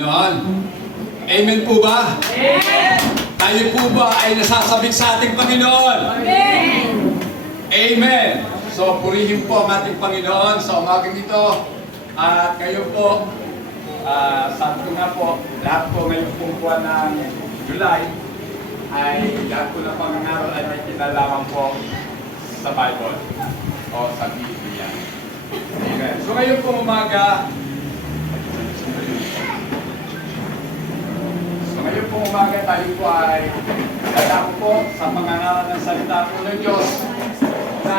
Noon. Amen po ba? Amen! Tayo po ba ay nasasabik sa ating Panginoon? Amen! Amen! So, purihin po ang ating Panginoon sa umagang ito. At ngayon po, sabi ko nga po, lahat po ngayong pong buwan ng July, ay lahat po ng pangangaral ay may kinalaman po sa Bible o sa Biblia. Amen. So ngayon po umaga, tayo po ay dadako po sa pangangaral ng salita po ng Diyos na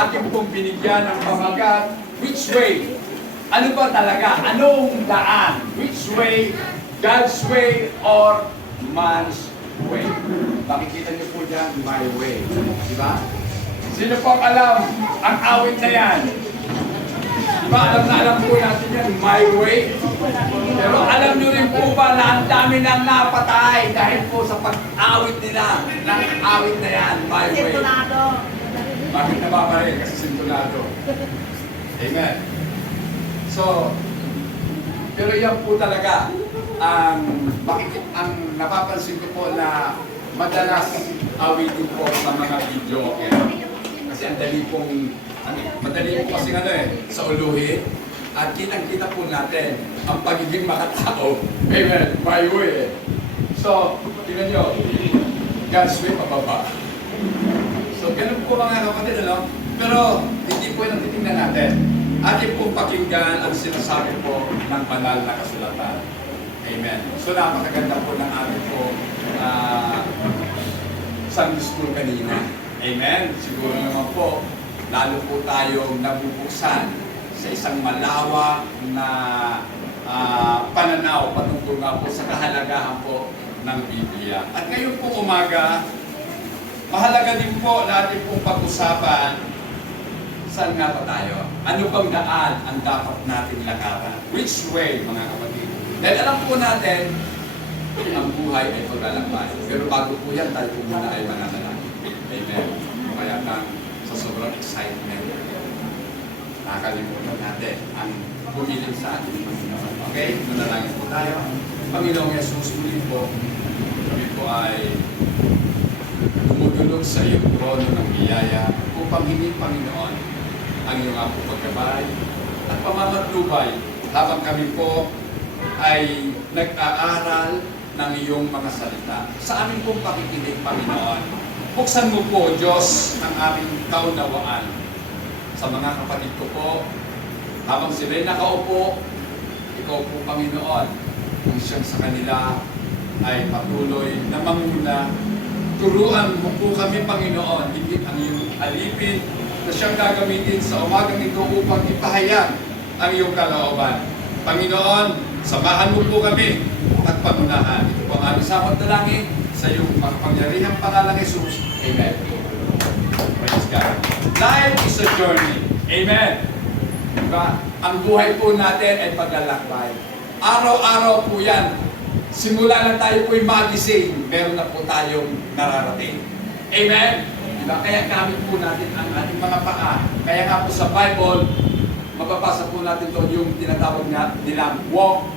ating pong binigyan ng pamagat, which way? Ano ba talaga? Anong daan? Which way? God's way or man's way? Makikita niyo po dyan, my way. Diba? Sino po alam ang awit na yan? Diba? Alam po natin yan, my way. Pero alam niyo rin po ba na ang dami nang napatay dahil po sa pag-awit nila ng awit na yan, my way. Bakit nababaray? Kasi sintonado. Amen. So, pero yan po talaga ang napapansin ko po na madalas awitin po sa mga video. Kasi ang dali pong, madali po kasi sa uluhin. At kitang-kita po natin ang pagiging makatao. Amen. My way. So, tingnan nyo, God's way pababa. So, ganun po mga kapatid, ano? Pero, hindi po yung titingnan natin. Ating pong pakinggan ang sinasabi po ng banal na kasulatan. Amen. So, napakaganda po ng ating po Sunday school kanina. Amen. Siguro naman po, lalo po tayong nabubuksan sa isang malawak na pananaw patungkol nga po sa kahalagahan po ng Biblia. At ngayon po umaga, mahalaga din po natin pong pag-usapan saan nga ba tayo? Ano bang daan ang dapat natin lakaran? Which way, mga kapatid? Dahil alam po natin, ang buhay ay paglalakbay. Pero bago po yan, tayo po muna ay mananalangin. Amen. Kaya sa sobrang excitement, nakakalimutan natin ang bumiling sa ating Panginoon. Okay? Manalangin po tayo. Panginoong Jesus, muli po, kami po ay dumudulog sa iyong trono ng biyaya upang hingin, Panginoon, ang iyong apo pagkabay at pamamatnubay habang kami po ay nag-aaral ng iyong mga salita. Sa aming pong pakikinig, Panginoon, buksan mo po, Diyos, ang aming kaunawaan sa mga kapatid ko po. Habang sila'y nakaupo, ikaw po, Panginoon, kung siyang sa kanila ay patuloy na manguna. Turuan mo po kami, Panginoon, higit ang iyong alipin na siyang gagamitin sa umagang ito upang ipahayag ang iyong kalooban. Panginoon, samahan mo po kami at pangunahan. Ito po ang aming samot na langit sa iyong makapangyarihang pangalang Jesus. Amen. Praise God. Life is a journey. Amen. Diba? Ang buhay po natin ay paglalakbay. Araw-araw po yan. Simula na tayo po'y magising, meron na po tayong nararating. Amen? Diba? Kaya gamit po natin ang ating mga paa. Kaya nga po sa Bible, mababasa po natin doon yung tinatawag nilang walk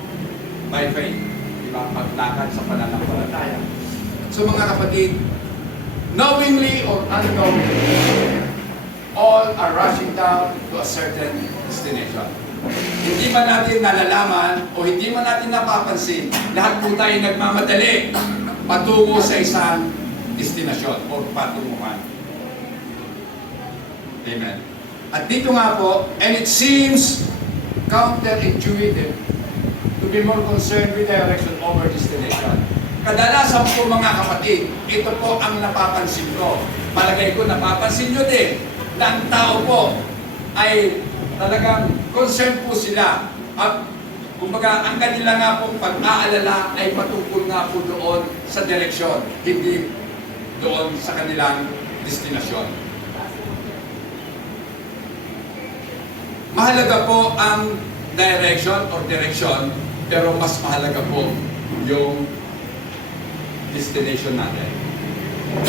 by faith. Diba? Paglakad sa pananampalataya. So mga kapatid, knowingly or unknowingly, all are rushing down to a certain destination. Hindi man natin nalalaman o hindi man natin napapansin, lahat po tayo nagmamadali patungo sa isang destinasyon o patunguhan. Amen. At dito nga po, and it seems counterintuitive to be more concerned with direction over destination. Kadalasan po mga kapatid, ito po ang napapansin ko. Palagay ko napapansin nyo din na ang tao po ay talagang concerned po sila. At kumbaga, ang kanila nga pong pag-aalala ay patungkol nga po doon sa direksyon, hindi doon sa kanilang destinasyon. Mahalaga po ang direction or direction, pero mas mahalaga po yung destination natin.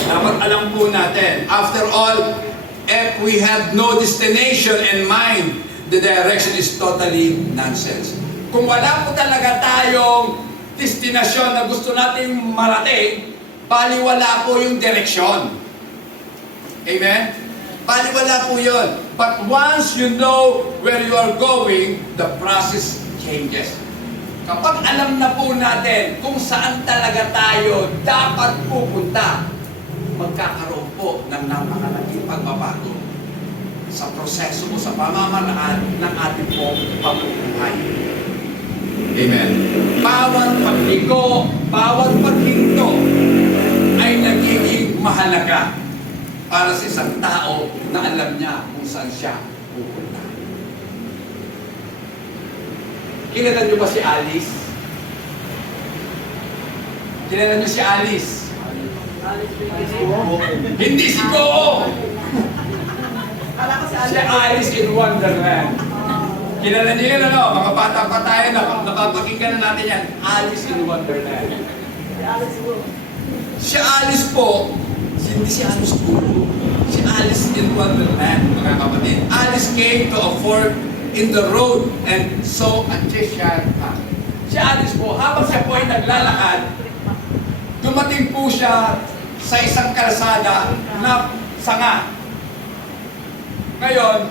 Dapat alam po natin, after all, if we have no destination in mind, the direction is totally nonsense. Kung wala po talaga tayong destinasyon na gusto nating marating, baliwala po yung direksyon. Amen? Baliwala po yun. But once you know where you are going, the process changes. Kapag alam na po natin kung saan talaga tayo dapat pupunta, magkakaroon po ng napakalaking pagbabago sa proseso mo, sa pamamaraan ng ating pong pamumuhay. Amen. Bawat pagliko, bawat paghinto ay nagiging mahalaga para sa isang tao na alam niya kung saan siya pupunta. Kilala niyo ba si Alice? Kilala niyo si Alice? Hindi si Goo! Si Alice in Wonderland. Kilala niyo yun, ano? Mga bata pa tayo na napapakinggan na natin yan. Alice in Wonderland. Si Alice po, hindi si Alice Guru. Si Alice in Wonderland, mga kapatid. Alice came to a fork in the road and saw a Cheshire Cat. Si Alice po, habang siya po ay naglalakad, dumating po siya sa isang kalsada na sanga. Ngayon,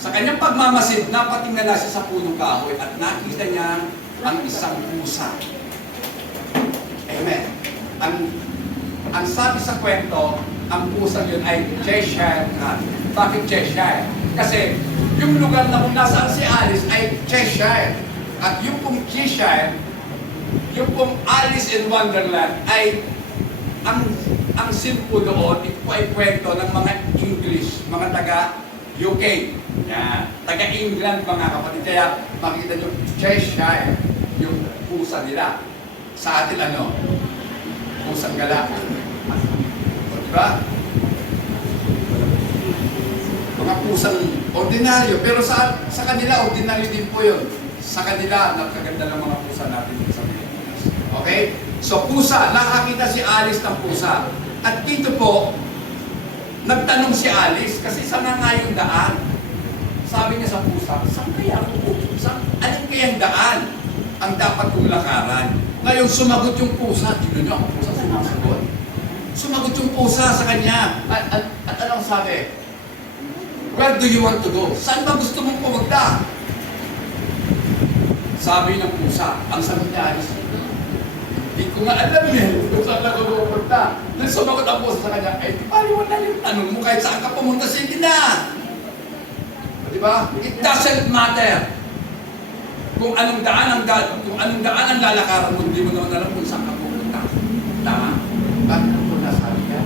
sa kanyang pagmamasid, napatingala siya sa punong kahoy at nakita niya ang isang pusa. Amen. Ang sabi sa kwento, ang pusang yun ay Cheshire Cat. Bakit Cheshire? Kasi yung lugar na kung nasaan si Alice ay Cheshire. At yung pong Cheshire, yung pong Alice in Wonderland ay ang simple doon, ito po ay kwento ng mga English, mga taga-UK. Yan. Taga-England, mga kapatid. Kaya makikita nyo, Cheshire, yung pusa nila. Sa atin ano? Pusang gala. Diba? Mga pusang ordinaryo. Pero sa kanila, ordinaryo din po yun. Sa kanila, napakaganda ng mga pusa natin sa Pilipinas. Okay? So, pusa. Nakakita si Alice ng pusa. At dito po, nagtanong si Alice, kasi saan nga yung daan? Sabi niya sa pusa, saan kaya ako pupunta? Alin kayang daan ang dapat kong lakaran? Ngayon, sumagot yung pusa. Tignan niyo, ang pusa sumagot. Sumagot yung pusa sa kanya. At anong sabi? Where do you want to go? Saan ba gusto mong pumunta? Sabi ng pusa. Ang sagot niya, Alice, hindi ko nga alam kung saan ako pupunta. Then sumagot ang pusa sa kanya, di paliwan na yung tanong mo kahit saan ka pumunta, sige na. Diba? It doesn't matter kung anong daan ang lalakaran mo, hindi mo naman alam kung saan ka pupunta. Tama? Bakit ako nasabi ka?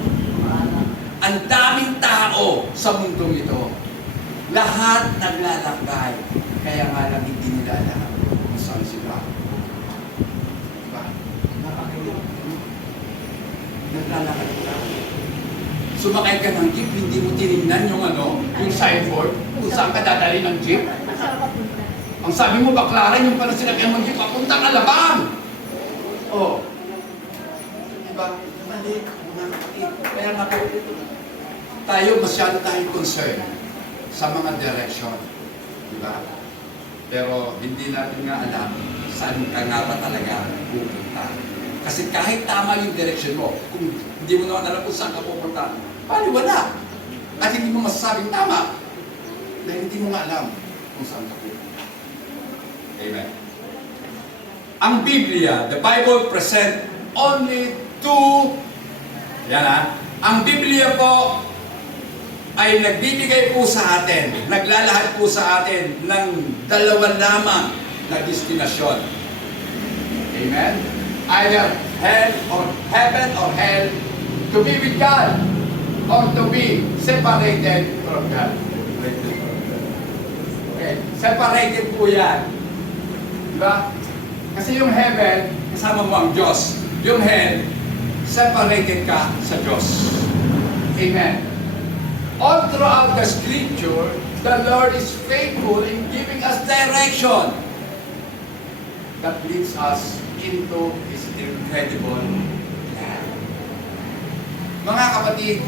Ang daming tao sa mundong ito. Lahat naglalakbay. Kaya nga lang hindi nila alam kung saan sila. Diba? Naglalakad ka. Sumakay ka ng jeep, hindi mo tinignan yung yung signboard kung saan ka dadali ng jeep. Ang sabi mo, baklaran yung pala sinakyan mong jeep, papuntang Alabang. Oh. Diba? Mali. Kaya nga po, tayo masyado tayong concern sa mga direction. Diba? Pero hindi natin nga alam saan ka nga ba talaga pupunta. Kasi kahit tama yung direction mo, kung hindi mo naman alam kung saan ka pupunta, wala. At hindi mo masasabing tama dahil hindi mo nga alam kung saan ka pupunta. Amen. Ang Biblia, the Bible present only two. Ang Biblia po ay nagbibigay po sa atin, naglalahad po sa atin ng dalawa lamang na destinasyon. Amen? Either hell or heaven or hell, to be with God or to be separated from God. Okay, separated po yan. Diba? Kasi yung heaven, kasama mo ang Diyos. Yung hell, separated ka sa Diyos. Amen. All throughout the scripture, the Lord is faithful in giving us direction that leads us into His incredible plan. Mga kapatid,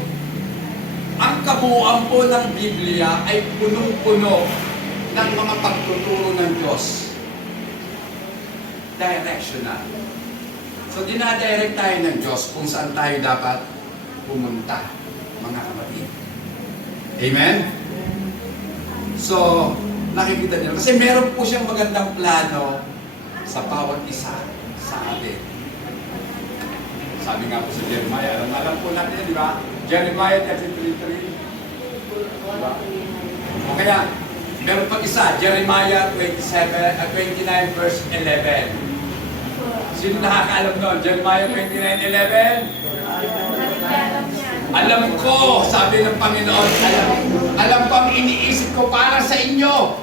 ang kabuuan po ng Biblia ay punong-puno ng mga pagtuturo ng Diyos. directional. So, dinadirect tayo ng Diyos kung saan tayo dapat pumunta, mga kapatid. Amen? So, nakikita niyo. Kasi meron po siyang magandang plano sa bawat isa sa atin. Sabi nga po sa Jeremiah, alam po natin, di ba? Jeremiah 33:3. Diba? O kaya, meron pag isa, Jeremiah 29 verse 11. Sino nakakaalam nun? Jeremiah 29:11? Alam ko, sabi ng Panginoon, alam ko ang iniisip ko para sa inyo.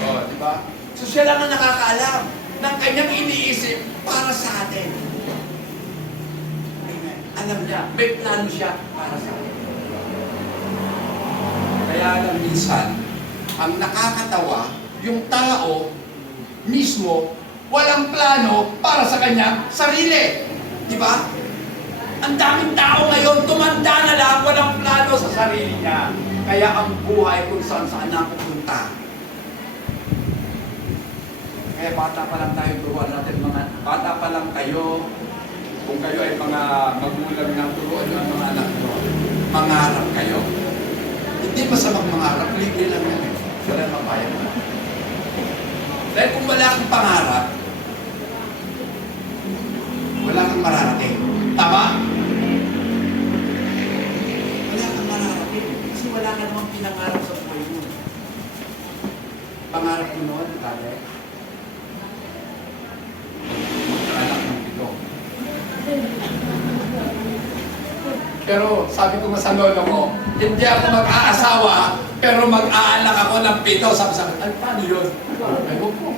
O, di ba? So siya lang ang nakakaalam ng kanyang iniisip para sa atin. Amen. Alam niya, may plano siya para sa atin. Kaya lang minsan, ang nakakatawa, yung tao mismo, walang plano para sa kanyang sarili. Di ba? Ang daming tao ngayon, tumanda na lang, walang plano sa sarili niya. Kaya ang buhay kung saan na pupunta. Kaya bata pa lang tayo, turuan natin bata pa lang kayo, kung kayo ay mga magulang ng turuan ng mga anak nyo, mangarap kayo. Hindi masamang mangarap, libre lang yan. Wala mabayad na. Dahil kung wala kang pangarap, wala kang mararating. Tama? Wala kang mararating. Kasi wala ka namang pinangarap sa buhay mo. Pangarap mo noon, tatay? Magkaanak ng pito. Pero sabi ko sa lolo ko, hindi ako mag-aasawa, pero mag-aanak ako ng pito. Sabi, ay, paano yun? Ay, huwag po.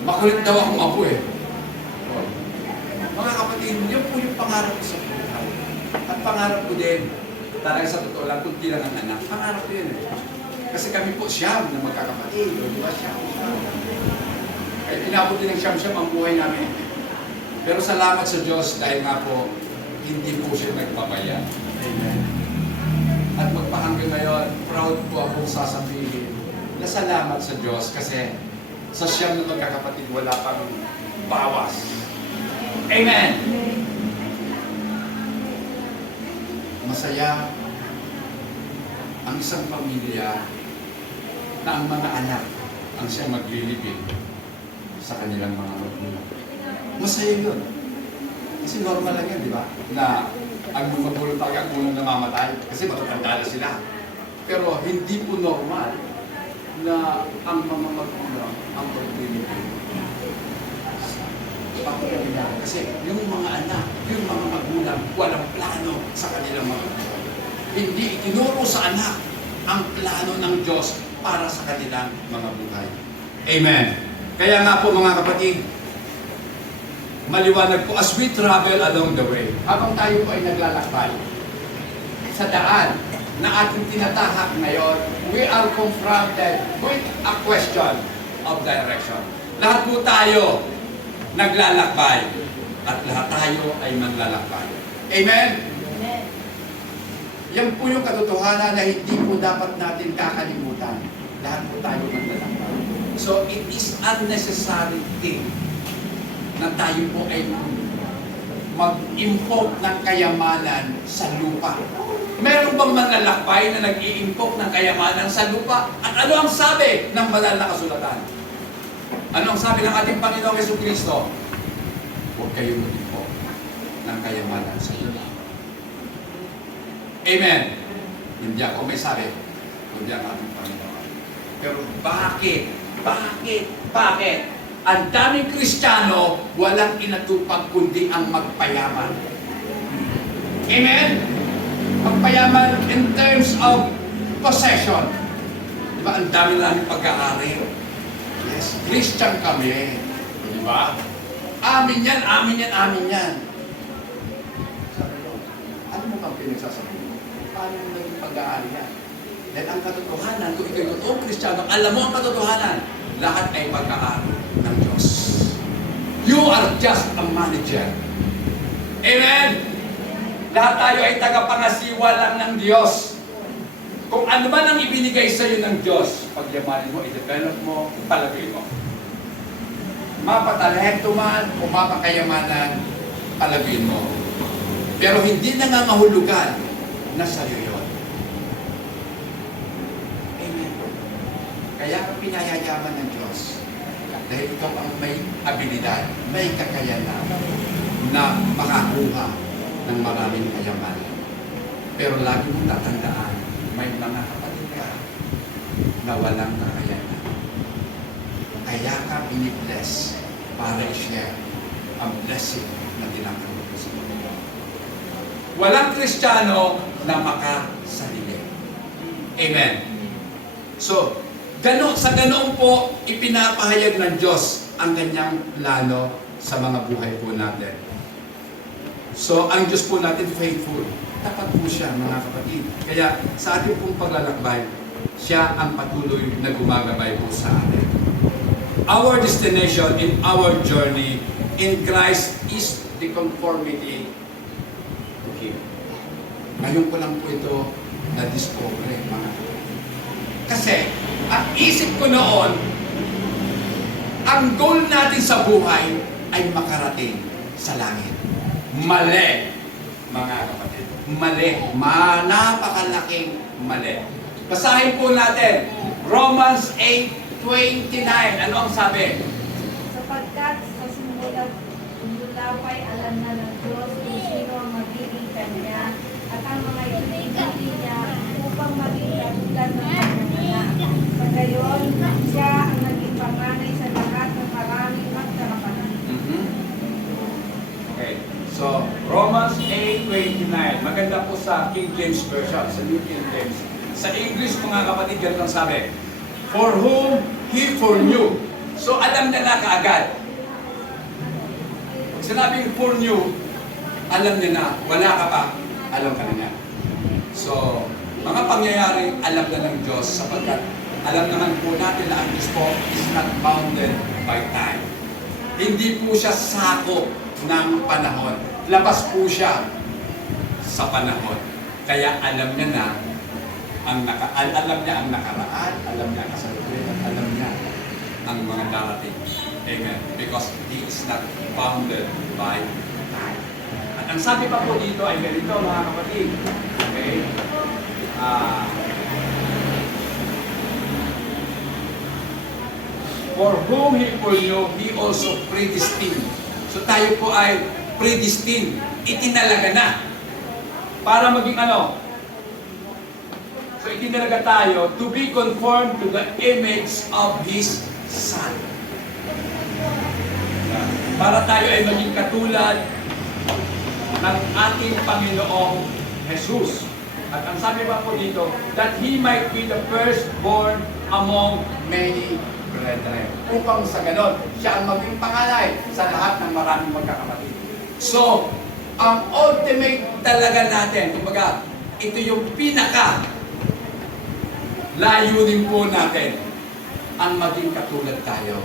Makulit daw akong apo eh. Mga kapatid, yun po yung pangarap ko sa buhay. At pangarap ko din, talaga sa totoo lang, kung lang ang anak, pangarap ko yun eh. Kasi kami po siyam na magkakapatid. Di ba siyam? Kaya inabot din ng siyam-siyam ang buhay namin. Pero salamat sa Diyos dahil nga po, hindi po siya nagpapaya. Amen. At magpahanggang ngayon, proud po akong sasabihin na salamat sa Diyos kasi sa siyam na magkakapatid, wala pang bawas. Amen! Masaya ang isang pamilya na ang mga anak ang siyang maglilibing sa kanilang mga magulang. Masaya yun. Kasi normal lang yan, di ba? Na ang mga magulang tayo ang unang namamatay kasi matatanda na sila. Pero hindi po normal na ang mga magulang ang paglilibing. Kasi yung mga anak, yung mga magulang, walang plano sa kanilang mga buhay. Hindi itinuro sa anak ang plano ng Diyos para sa kanilang mga buhay. Amen. Kaya nga po mga kapatid, maliwanag po as we travel along the way, habang tayo po ay naglalakbay sa daan na ating tinatahak ngayon, we are confronted with a question of direction. Lahat po tayo naglalakbay at lahat tayo ay maglalakbay. Amen? Amen. Yan po yung katotohanan na hindi po dapat natin kakalimutan. Lahat po tayo maglalakbay. So it is unnecessary thing na tayo po ay mag-impok ng kayamanan sa lupa. Meron bang manlalakbay na nag-i-impok ng kayamanan sa lupa? At ano ang sabi ng banal na kasulatan? Ano ang sabi ng ating Panginoong Jesucristo? Huwag kayong mag-impok ng kayamanan sa lupa. Amen. Hindi ako may sabi, kundi ang ating Panginoon. Pero bakit? Bakit? Ang daming Kristiyano, walang inatupag kundi ang magpayaman. Amen? Magpayaman in terms of possession. Di ba? Ang dami namin pag-aari. Yes, Christian kami. Di ba? Amin yan. Sabi ko, ano mo kang pinagsasabi mo? Paano mo naging pag-aari yan? Dahil ang katotohanan, kung ikaw yung totoong Kristiyano, alam mo ang katotohanan, lahat ay pag-aari ng Diyos. You are just a manager. Amen? Lahat tayo ay tagapangasiwa lang ng Diyos. Kung ano man ang ibinigay sa iyo ng Diyos, pagyamanin mo, i-develop mo, palagay mo. Mapatalento man o mapakayamanan, palagay mo. Pero hindi nangangahulugan na sa iyo yun. Amen. Kaya ka pinayayaman ng Diyos. Dahil ikaw ang may abilidad, may kakayanan na makakuha ng maraming kayamanan. Pero lagi mong tatandaan, may mga kapatid ka na walang kakayanan. Kaya ka binibless para i-share ang blessing na tinatanggap mo sa Panginoon. Walang Kristiyano na makasarili. Amen. So, sa ganoon po, ipinapahayag ng Diyos ang kanyang plano sa mga buhay po natin. So, ang Diyos po natin faithful. Tapat po siya, mga kapatid. Kaya sa ating pong paglalakbay, siya ang patuloy na gumagabay po sa atin. Our destination in our journey in Christ is the conformity to Him. Ngayon ko lang po ito na-discover, mga kapatid. Kasi, ang isip ko noon, ang goal natin sa buhay ay makarating sa langit. Mali, mga kapatid. Mali. Napakalaking mali. Basahin po natin, Romans 8:29. Ano ang sabi? Sapagkat sa simula pa'y alam na ng Diyos kung sino ang magiging Kanya at ang mga itinigati niya upang maging katulad ng Kanya. Sa gayon, siya ang naging panganay sa lahat ng maraming magkakapatid. Okay. So, Romans 8:29. Maganda po sa King James Version, sa New King James. Sa English, mga kapatid, ganito ang sabi. For whom He foreknew. So, alam na kaagad. Pag sinabing foreknew, alam niya na. Wala ka pa, alam ka na niya. So, mga pangyayari, alam na ng Diyos sapagkat alam naman po natin na ang Diyos po is not bounded by time. Hindi po siya sako ng panahon. Labas po siya sa panahon. Kaya alam niya na alam niya ang nakaraan, alam niya ang kasalukuyan, alam niya ang mga darating. Amen. Because He is not bounded by time. At ang sabi pa po dito ay ganito, mga kapatid. Okay? For whom He foreknew, He also predestined. So tayo po ay predestined. Itinalaga na. Para maging ano? So itinalaga tayo to be conformed to the image of His Son. Para tayo ay maging katulad ng ating Panginoong Jesus. At ang sabi pa po dito, that He might be the firstborn among many brethren. Upang sa ganon, siya ang maging pangalay sa lahat ng maraming magkakapatid. So, ang ultimate talaga natin, kumbaga, ito yung pinaka layunin po natin ang maging katulad tayo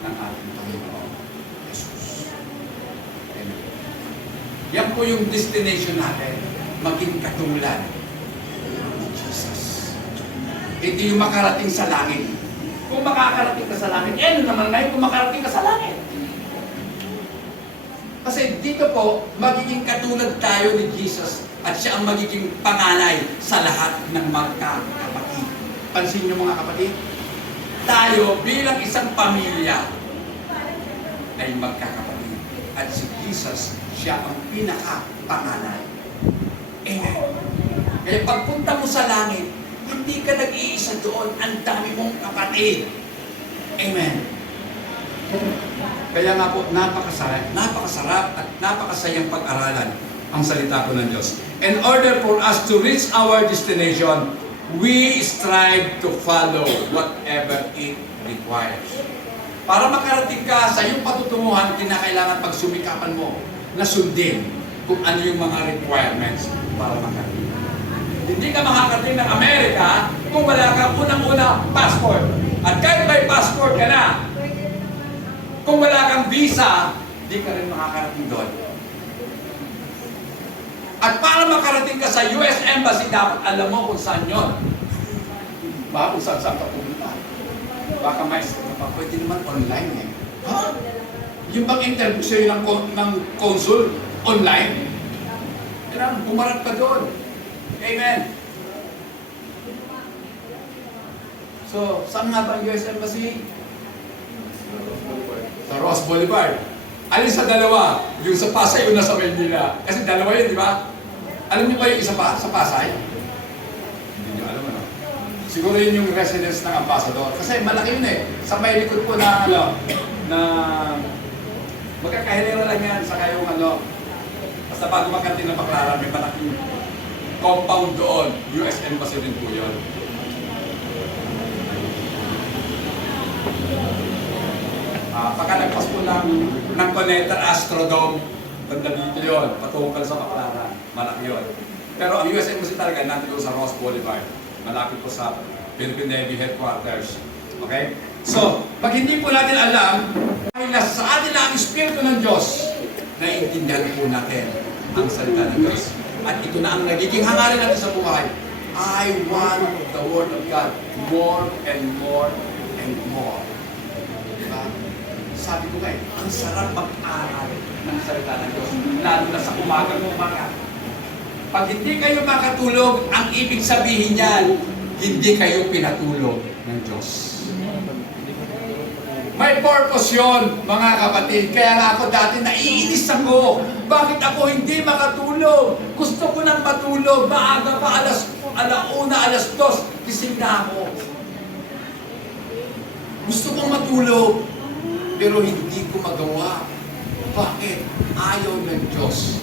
ng ating Panginoon Jesus. Amen. Yan po yung destination natin, maging katulad ng Jesus. Hindi yung makarating sa langit. Kung makakarating ka sa langit, ano naman ngayon kung makarating ka sa langit? Kasi dito po, magiging katulad tayo ni Jesus at siya ang magiging panganay sa lahat ng magkakapatid. Pansin niyo mga kapatid, tayo bilang isang pamilya ay magkakapatid. At si Jesus, siya ang pinaka-panganay. Amen. Kaya pagpunta mo sa langit, hindi ka nag-iisa doon, ang dami mong kapatid. Amen. Kaya nga po, napakasarap at napakasayang pag-aralan ang salita po ng Diyos. In order for us to reach our destination, we strive to follow whatever it requires. Para makarating ka sa iyong patutunguhan, kinakailangan pagsumikapan mo na sundin kung ano yung mga requirements para makarating. Hindi ka makakarating ng Amerika kung wala kang unang-una passport. At kahit may passport ka na, kung wala kang visa, di ka rin makakarating doon. At para makarating ka sa US Embassy, dapat alam mo kung saan yun. Baka kung saan ka pumunta. Baka may pwede naman online eh. Ha? Yung bang interview sa'yo ng consul online? Kailangan bumarap ka doon. Amen. So, saan nga ba ang US Embassy? Sa Ross Boulevard. Alin sa dalawa? Yung sa Pasay o nasa Maynila? Kasi dalawa yun, di ba? Alam niyo ba yung isa pa sa Pasay? Hindi niyo alam ano. Siguro yun yung residence ng ambassador. Kasi malaki yun eh. Sa may likod po na na magkakahilera lang yan sa kayong basta bago magkantin ng Baclaran, may malaking compound doon. US Embassy din po yun. Pagkalagpas po ng Connector Astrodome, banda dito yun, patungo pala sa Baclaran, malaki yun. Pero ang US Embassy talaga nandito sa Ross Boulevard, malapit po sa Philippine Navy Headquarters. Okay? So, pag hindi po natin alam, dahil nasa sa atin na ang Espiritu ng Diyos, naiintindihan po natin ang salita ng Diyos. At ito na ang nagiging hangarin natin sa buhay. I want the Word of God more and more and more. Diba? Sabi ko ngayon, ang sarap mag-aral ng salita ng Diyos, lalo na sa umaga. Pag hindi kayo makatulog, ang ibig sabihin niyan, hindi kayo pinatulog ng Diyos. May purpose yun, mga kapatid. Kaya nga ako dati naiinis ako. Bakit ako hindi makatulog? Gusto ko nang matulog. Maaga pa, alauna, 2, gising na ako. Gusto kong matulog, pero hindi ko magawa. Bakit? Ayaw ng Diyos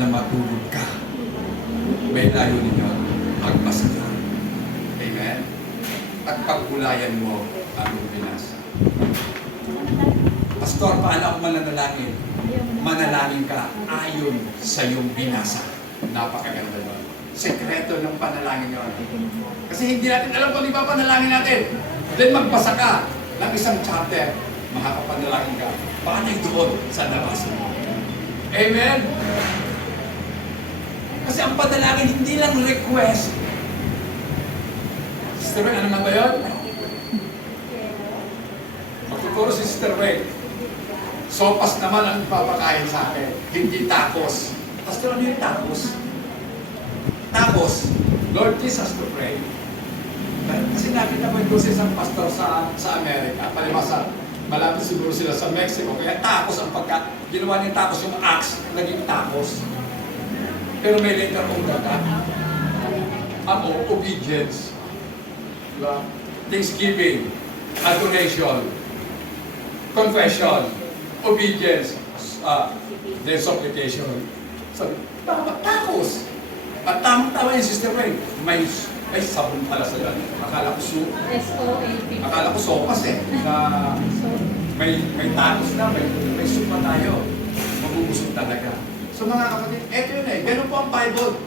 na matulog ka. May layunin yun, magpasa ka. Amen? At pagkulayan mo ang binasa. Pastor, paano ako mananalangin? Manalangin ka ayon sa iyong binasa. Napakaganda nun. Sekreto ng panalangin yun. Kasi hindi natin alam kung di ba panalangin natin. Then magbasa ka ng isang chapter, makakapanalangin ka. Paano doon sa nabasa mo? Amen? Kasi ang panalangin hindi lang request. Sister Ray, ano nga ba yun? Magtuturo si Sister Ray. Sopas naman ang papakain sa akin. Hindi tacos. Pastor, ano yung tacos? Tacos. Lord, teach us to pray. Kasi nakita ko ito sa isang pastor sa Amerika. Palibasa, malapit siguro sila sa Mexico. Kaya tacos ang ginawa niya tacos yung axe, naging tacos. Pero may letter O daga. Ang O, obedience. Diba? Thanksgiving, adoration, confession, obedience, then supplication. Sabi, tacos. At tama yung Sister Ray. May sabon pala sa yan. Akala ko sopas eh. Na may tacos na, may soup na tayo. Mabubusog talaga. So mga kapatid, eto yun eh. Ganun po ang Bible.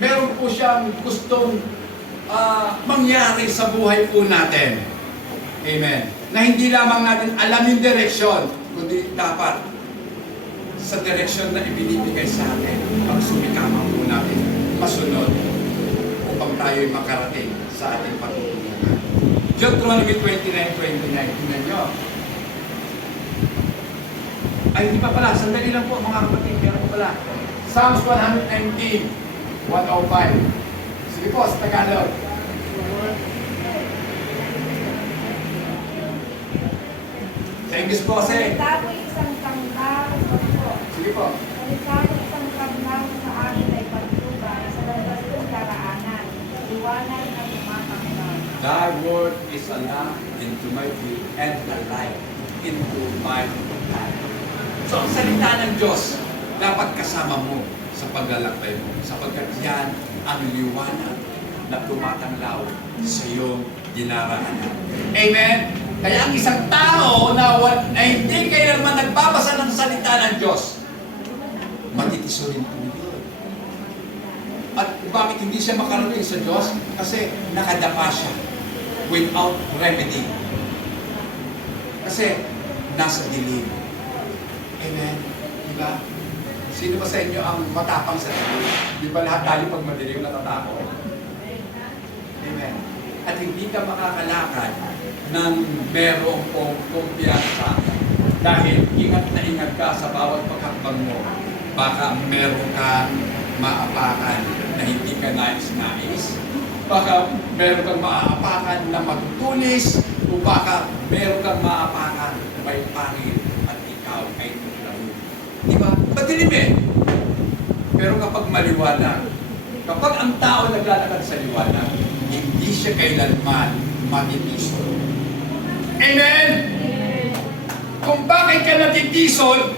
Meron po siyang gustong mangyari sa buhay po natin. Amen. Na hindi lamang natin alam yung direksyon, kundi dapat sa direksyon na ibinibigay sa atin, ang sumikama po natin, masunod, upang tayo'y makarating sa ating patutunguhan. Deuteronomy 29:29. Tingnan nyo. Ay, hindi pa pala. Sandali lang po mga kapatid. Meron po pala. Psalms 119, 105. Sige po, sa Tagalog. Sa English po kasi. Salita mo isang tanglaw. Sige po. Salita mo isang tanglaw sa akin ay pagtubay sa labas ng daraanan. Iwanan ang tumatanglaw. Thy word is a lamp into my feet and a light into my path. So ang salita ng Diyos dapat kasama mo sa paglalakbay mo, sapagkat yan ang liwanag na tumatanglaw sa iyong dinaraanan. Amen? Kaya ang isang tao na hindi kailanman nagbabasa ng salita ng Diyos, matitisurin po yun. At bakit hindi siya makarating sa Diyos? Kasi nakadapa siya without remedy. Kasi nasa dilim. Amen? Diba? Sino ba sa inyo ang matapang sa dilim? Di ba lahat tayo pag madilim natatakot? Amen. at hindi ka makakalakad ng merong kumpiyansa. Dahil ingat na ingat ka sa bawat paghakbang mo. Baka meron kang maapakan na hindi ka nais-nais. Baka meron kang maapakan na matutulis. O baka meron kang maapakan na may pangit at ikaw ay tulaw. Diba? Madilim eh. Pero kapag maliwanag, kapag ang tao naglalakad sa liwanag, hindi siya kailanman matitisod. Amen? Kung bakit ka natitisod,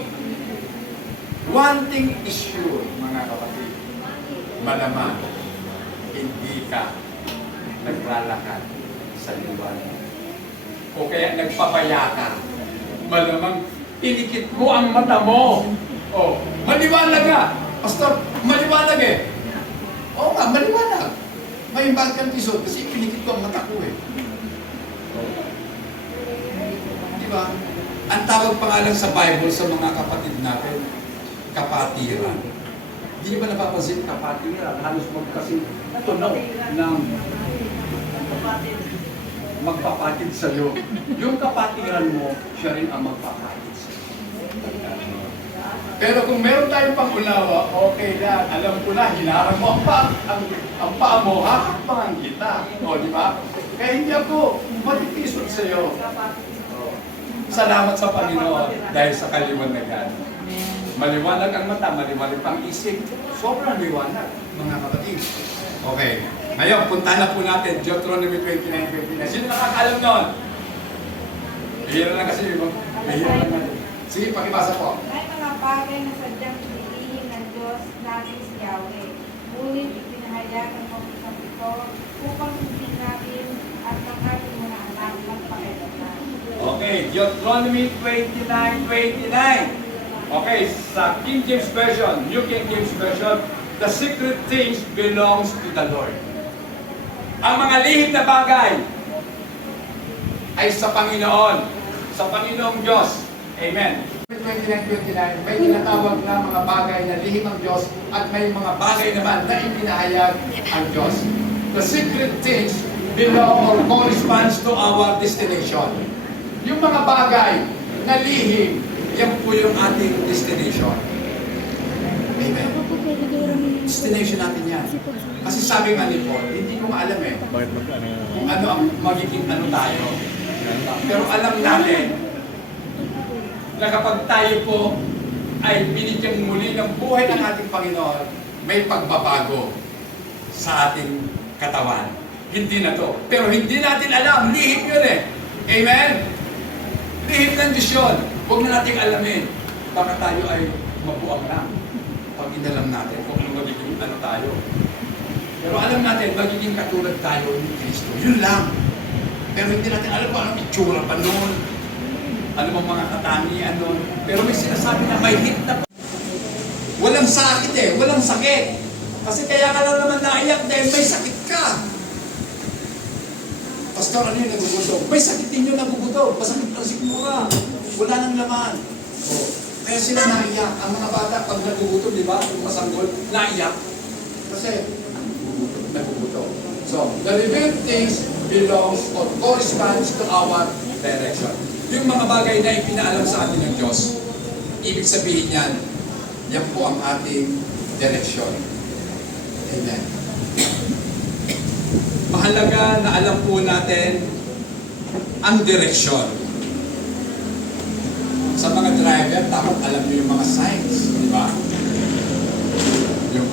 one thing is sure, mga kapatid, malamang hindi ka naglalakad sa liwanag. O kaya nagpapaya ka. Malamang tinikit mo ang mata mo. O, maliwanag ka. Pastor, maliwanag eh. Oo nga, maliwanag. May bakit kang tisod kasi pinikit ko ang mata ko eh. Di ba? Ang tawag pa nga lang sa Bible sa mga kapatid natin, kapatiran. Hindi niyo ba napapansin kapatiran? Halos magkasing tunog ng magpapatid sa iyo. Yung kapatiran mo, siya rin ang magpapatid sa iyo. Pero kung meron tayong pangunawa, okay lang. Alam ko na, hinarang mo ang paa mo, hakakpangan kita. O, di ba? Kaya hindi ako matitisod sa iyo. Salamat sa Panginoon dahil sa kaliwanagan. Maliwanag ang mata, maliwanag ang isip. Sobrang liwanag, mga kapatid. Okay. Ngayon, punta na po natin, Deuteronomy 29:29. Sino nakakaalam nun? Mahira lang kasi, mahira lang natin. Sige, pakibasa po. May mga bagay na sadyang pinilihin ng Diyos natin si Yahweh. Ngunit ipinahayagan mo sa ito upang hindi natin at ng ating mga anak magpakailanman. Okay, Deuteronomy 29:29. Okay, sa King James Version, New King James Version, the secret things belongs to the Lord. Ang mga lihim na bagay ay sa Panginoon, sa Panginoong Diyos. Amen. 29:29, may tinatawag na mga bagay na lihim ang Diyos at may mga bagay naman na ipinahayag ang Diyos. The secret things belong or corresponds to our destination. Yung mga bagay na lihim, yan po yung ating destination. Amen. Destination natin yan. Kasi sabi nga ni Paul, hindi ko maalam eh kung ano ang magiging ano tayo. Pero alam natin na kapag tayo po ay binigyan muli ng buhay ng ating Panginoon, may pagbabago sa ating katawan. Hindi na to. Pero hindi natin alam, lihim yun eh. Amen? Lihim ng Diyos yun. Huwag na natin alamin. Baka tayo ay mabuang lang. Pag inalam natin kung ano magiging ano tayo. Pero alam natin, magiging katulad tayo ni Kristo. Yun lang. Pero hindi natin alam kung anong itsura pa noon. Ano bang mga katangian noon. Pero may sinasabi na may hit na. Walang sakit eh. Walang sakit. Kasi kaya ka lang naman naiyak dahil may sakit ka. Pastor, ano yung nagugutog? May sakit din yung nagugutog. Masakit ang sikmura. Wala nang laman. Oh. Kaya sila naiyak. Ang mga bata, pag nagugutog, di ba? Yung masanggol, naiyak. Kasi, nagugutog. So, the revealed things belongs or corresponds to our direction. Yung mga bagay na ipinaalam sa atin ng Diyos, ibig sabihin yan, yan po ang ating direksyon. Amen. Mahalaga na alam po natin ang direksyon. Sa mga driver, dapat alam niyo yung mga signs, di ba? Yung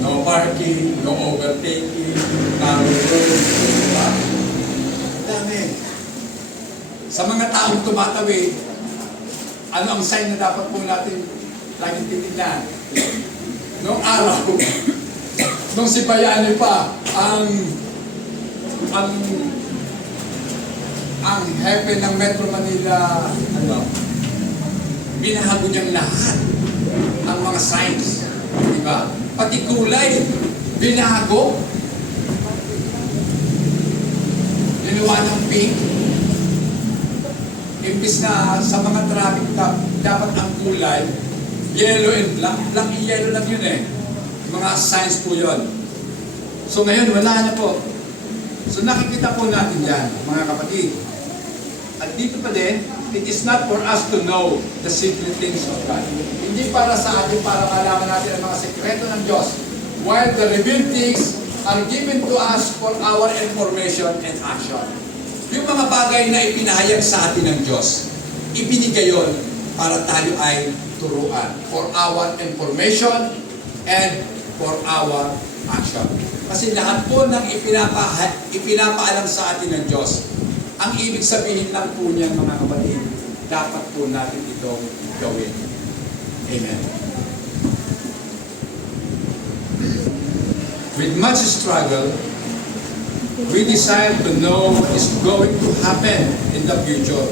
no parking, no overtaking, narrow road, di ba? Dami. Sa mga taong tumatawid, ano ang sign na dapat po natin laging titignan? Noong araw, nung si Bayani pa, ang hepe ng Metro Manila, binahago niyang lahat ang mga signs. Di ba? Pati kulay, binahago. Ginawa ng pink. Imbis na sa mga traffic dapat ang kulay, yellow and black. Black and yellow lang yun eh. Mga signs po yun. So ngayon, wala na po. So So nakikita po natin yan, mga kapatid. At dito pa din, it is not for us to know the secret things of God. Hindi para sa atin, para malaman natin ang mga sekreto ng Diyos. While the revealed things are given to us for our information and action. Yung mga bagay na ipinahayag sa atin ng Diyos, ibinigay yun para tayo ay turuan. For our information and for our action. Kasi lahat po ng ipinapaalam sa atin ng Diyos, ang ibig sabihin lang po niyan, mga kapatid, dapat po natin itong gawin. Amen. With much struggle, we desire to know what is going to happen in the future.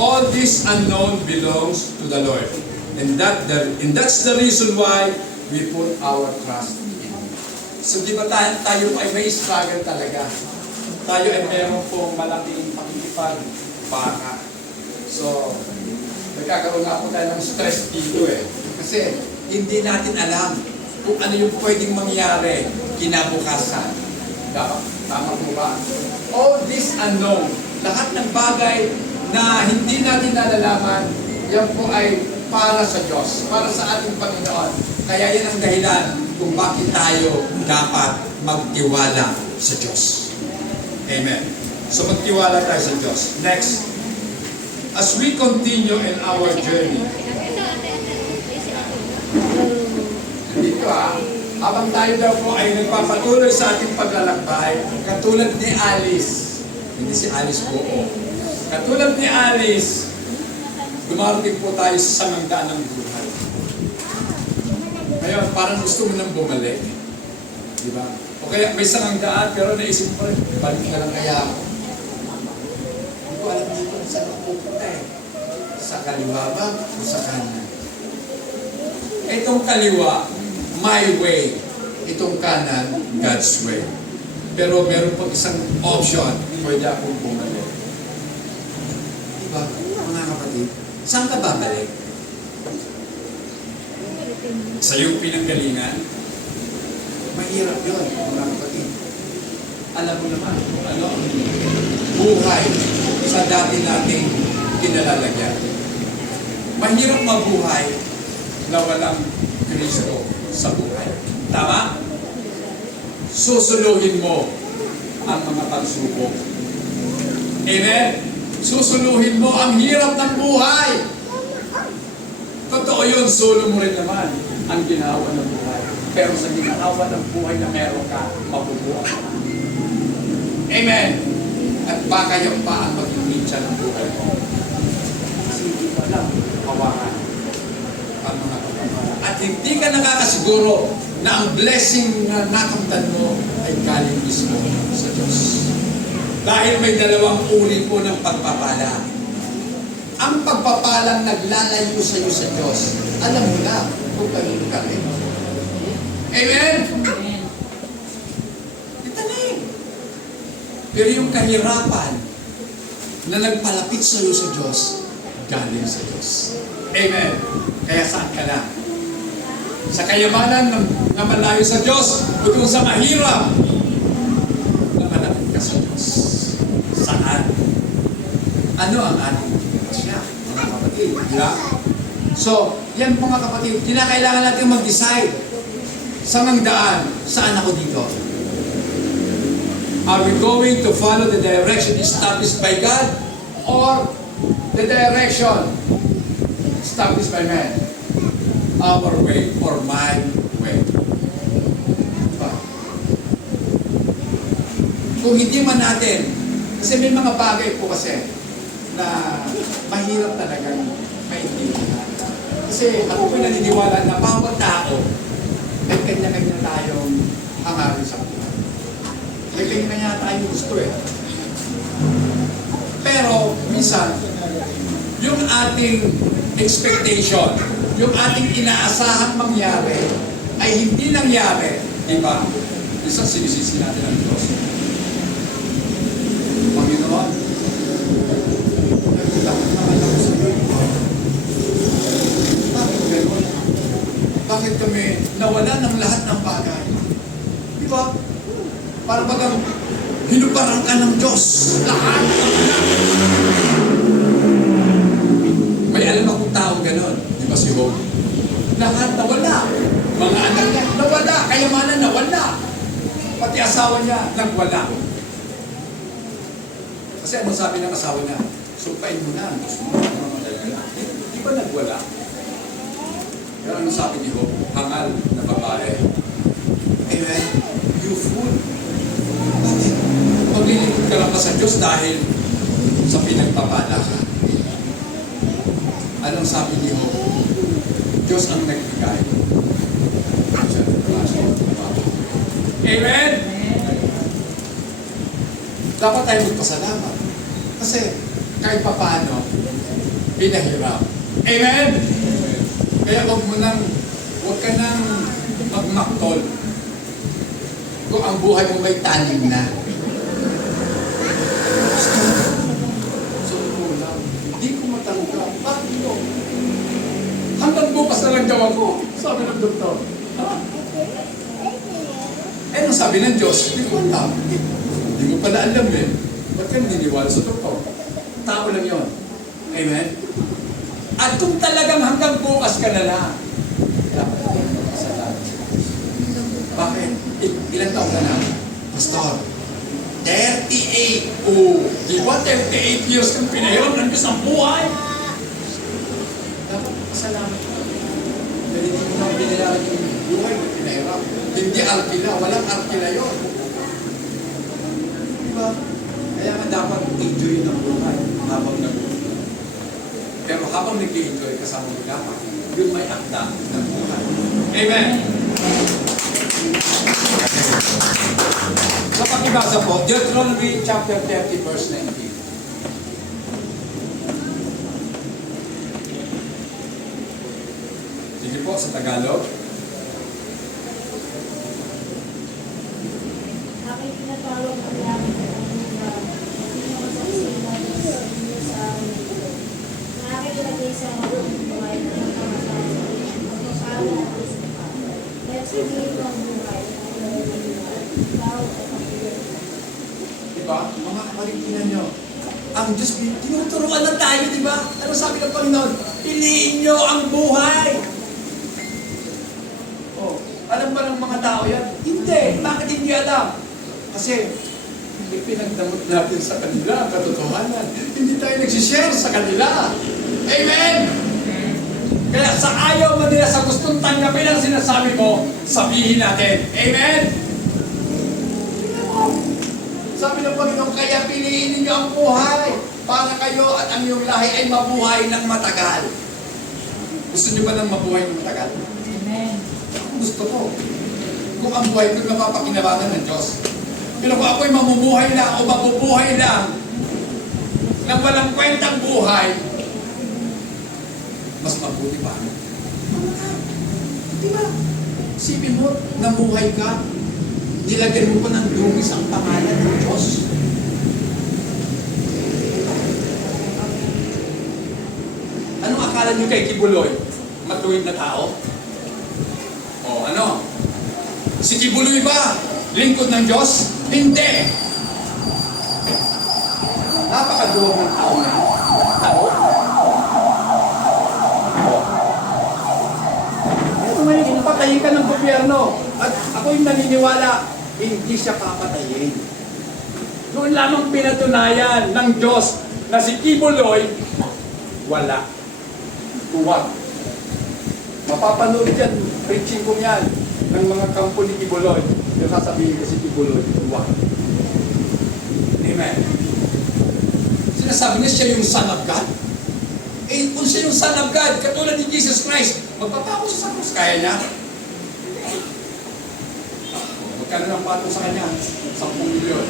All this unknown belongs to the Lord. And that's the reason why we put our trust in Him. So di ba tayo ay may struggle talaga? Tayo ay meron pong malaking pakikipag-baka. So, nagkakaroon nga po tayo ng stress dito eh. Kasi hindi natin alam kung ano yung pwedeng mangyari kinabukasan. Tama po ba? All this unknown, lahat ng bagay na hindi natin nalalaman, yan po ay para sa Diyos, para sa ating Panginoon. Kaya yan ang dahilan kung bakit tayo dapat magtiwala sa Diyos. Amen. So magtiwala tayo sa Diyos. Next. As we continue in our journey, dito habang tayo daw po ay nagpapatuloy sa ating paglalakbay, katulad ni Alice, hindi si Alice po, katulad ni Alice, dumarating po tayo sa samangdaan ng buhay. Ngayon, parang gusto mo nang bumalik. Di ba? O kaya may samangdaan, pero naisip ko, balik na lang kaya ako. Hindi ko alam dito saan ako pupunta eh. Sa kaliwa ba o sa kanan? Itong kaliwa, my way. Itong kanan, God's way. Pero meron pang isang option, pwede akong bumalik. Diba, mga kapatid? Saan ka babalik? Sa iyong pinanggalingan? Mahirap yun, mga kapatid. Alam mo naman kung ano ang buhay sa dati nating kinalalagyan. Mahirap mabuhay na walang Kristo sa buhay. Tama? Susuluhin mo ang mga pagsubok. Amen? Susuluhin mo ang hirap ng buhay. Totoo yun, solo mo rin naman ang ginawa ng buhay. Pero sa ginawa ng buhay na meron ka, mabubuhay ka. Amen? At baka yung pa ang maging minsan ng buhay mo. Kasi hindi mo alam, hawakan ang mga kapatid. At hindi ka nakakasiguro na ang blessing na nakamtan mo ay galing mismo sa Diyos. Dahil may dalawang uri po ng pagpapala. Ang pagpapalang naglalayo sa iyo sa Diyos, alam mo na kung kanino ka rin. Amen? Ito na eh. Pero yung kahirapan na nagpalapit sa iyo sa Diyos, galing sa Diyos. Amen? Kaya saan ka na? Sa kayamanan na malayo sa Diyos, o kung sa mahirap, na malapit ka sa Diyos. Saan? Ano ang ating siya, mga kapatid? Diba? So, yan mga kapatid, kinakailangan natin mag-decide sa daan, saan ako dito? Are we going to follow the direction established by God or the direction established by man? Our way or my way? Diba? Kung hindi man natin, kasi may mga bagay po kasi na mahirap talagang maintindihan. Kasi ako po naniniwala na bawat tao ay kanya-kanya tayong hangarin sa buhay. May kanya-kanya tayong gusto eh. Pero minsan, yung ating expectation, yung ating inaasahang mangyari ay hindi nangyari. Diba? Minsan sinisisi natin ang Diyos. Panginoon, nagulakot naman ako sa iyo. Bakit gano'n? Bakit kami nawala ng lahat ng bagay? Di ba? Para bagang binubarang ka ng Diyos. Lahat ng anak. May alam akong tao ganon. Di ba si Hope? Lahat nawala. Mga anak niya, nawala. Kayamanan, nawala. Pati asawa niya, nagwala. Kasi ano sabi ng asawa niya? Sumpain mo na. Gusto mo na mamadali na. Di ba nagwala? Pero ano sabi ni Hope? Hangal na babae. Amen? You fool. Bakit? Maglilingkod ka lang ba sa Diyos dahil sa pinagpapala ka? Anong sabi ni Hope? Diyos ang nagbigay. Amen? Dapat tayo magpasalamat. Kasi kahit papaano, pinahirap. Amen? Kaya huwag ka nang magmaktol kung ang buhay mo may talim na. So, hindi ko matanggap. Bakit mo? Hanggang bukas na lang daw ako. Sabi ng doktor. Ha? Eh, nung sabi ng Diyos, hindi ko alam. Hindi mo pala alam eh. Ba't ka naniniwala sa doktor? Tao lang yun. Amen? At kung talagang hanggang bukas ka na lang, dapat ka magpasalamat sa Diyos. Bakit? Ilang taon ka na? Pastor, 38. Oh, di ba 38 years kang pinahirap ng Diyos ang buhay? Dapat magpasalamat ka. Dahil hindi mo nang binayaran yung buhay na pinahirap. Hindi arkila. Walang arkila yun. Diba? Kaya nga dapat enjoy ng buhay habang nabuhay. Pero habang nag-enjoy kasama mo dapat, yun may akda ng buhay. Amen! Sa pakibasa po, Deuteronomy chapter 30 verse 19. Sige po, sa Tagalog. Aking pinatawag ang langit at ang lupa, sino masaksihan ninyo sa amin. Na aking ilagay sa buhay na pagkakasal sa pagkakala at isa. Kaya sabihin mo ang buhay at tao at pagkakasal. Diba? Mga kapaliginan nyo. Ang Diyos, tinuturuan na tayo, diba? Ano sabi ng Panginoon? Piliin nyo ang buhay! Oh, alam ba ng mga tao yan? Hindi! Bakit hindi alam? Kasi, ipinagdamot natin sa kanila ang katotohanan. Hindi tayo nagsishare sa kanila. Amen! Kaya sa ayaw mo nila, sa gustong tanggapin ang sinasabi mo, sabihin natin. Amen! Tingnan mo. Sabi ng Panginoon, kaya piliin ninyo ang buhay para kayo at ang iyong lahi ay mabuhay ng matagal. Gusto niyo ba ng mabuhay ng matagal? Amen. Gusto ko. Kung ang buhay ko napapakinabangan ng Diyos. Pero kung ako'y mamumuhay lang o mabubuhay lang nang walang kwentang buhay, mas mabuti pa. Di ba? Isipin mo, namuhay ka, nilagyan mo pa ng dungis ang pangalan ng Diyos. Anong akala niyo kay Kibuloy? Matuwid na tao? O ano? Si Kibuloy ba? Lingkod ng Diyos? Hindi! Napakaduwag ng tao na. Tao? Ngayon kung patayin ka ng gobyerno at ako'y naniniwala, hindi siya papatayin. Doon lamang pinatunayan ng Diyos na si Kibuloy, wala. Tuwag. Mapapanood yan, preaching ko yan, ng mga kampo ni Kibuloy. Yung sasabihin ko si Kibuloy, tuwag. Amen. Sinasabi niya siya yung Son of God. Eh, kung siya yung Son of God, katulad ni Jesus Christ, magpapako siya sa krus. Kaya niya? Magkano ng patong sa kanya? 10 milyon.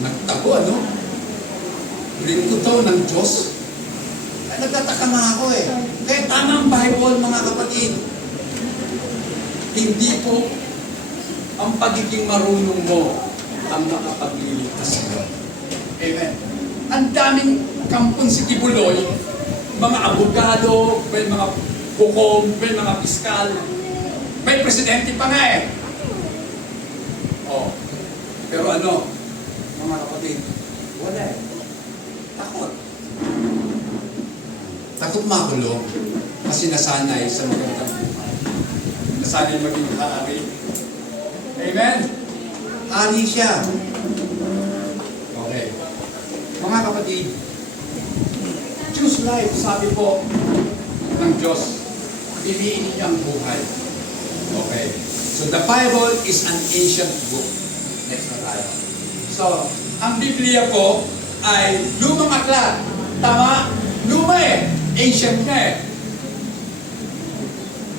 Nagtago, ano? Lingkod daw ng Diyos. Ay, nagtataka nga ako eh. Kaya tama ang Bible, mga kapatid. Hindi po ang pagiging marunong mo ang makapagliligtas sa'yo. Amen. Ang daming kampon si Kibuloy, mga abogado, may mga hukom, may mga piskal, may presidente pa nga eh. Pero ano, mga kapatid, wala eh. Takot. Takot makulong kasi nasanay sa magandang buhay. Nasanay maging hari. Amen? Hari siya. Okay. Mga kapatid, choose life, sabi po ng Diyos. Piliin niyo ang buhay. Okay. So the Bible is an ancient book. Next na tayo. So, ang Biblia po ay lumang aklat. Tama? Luma eh. Ancient na eh.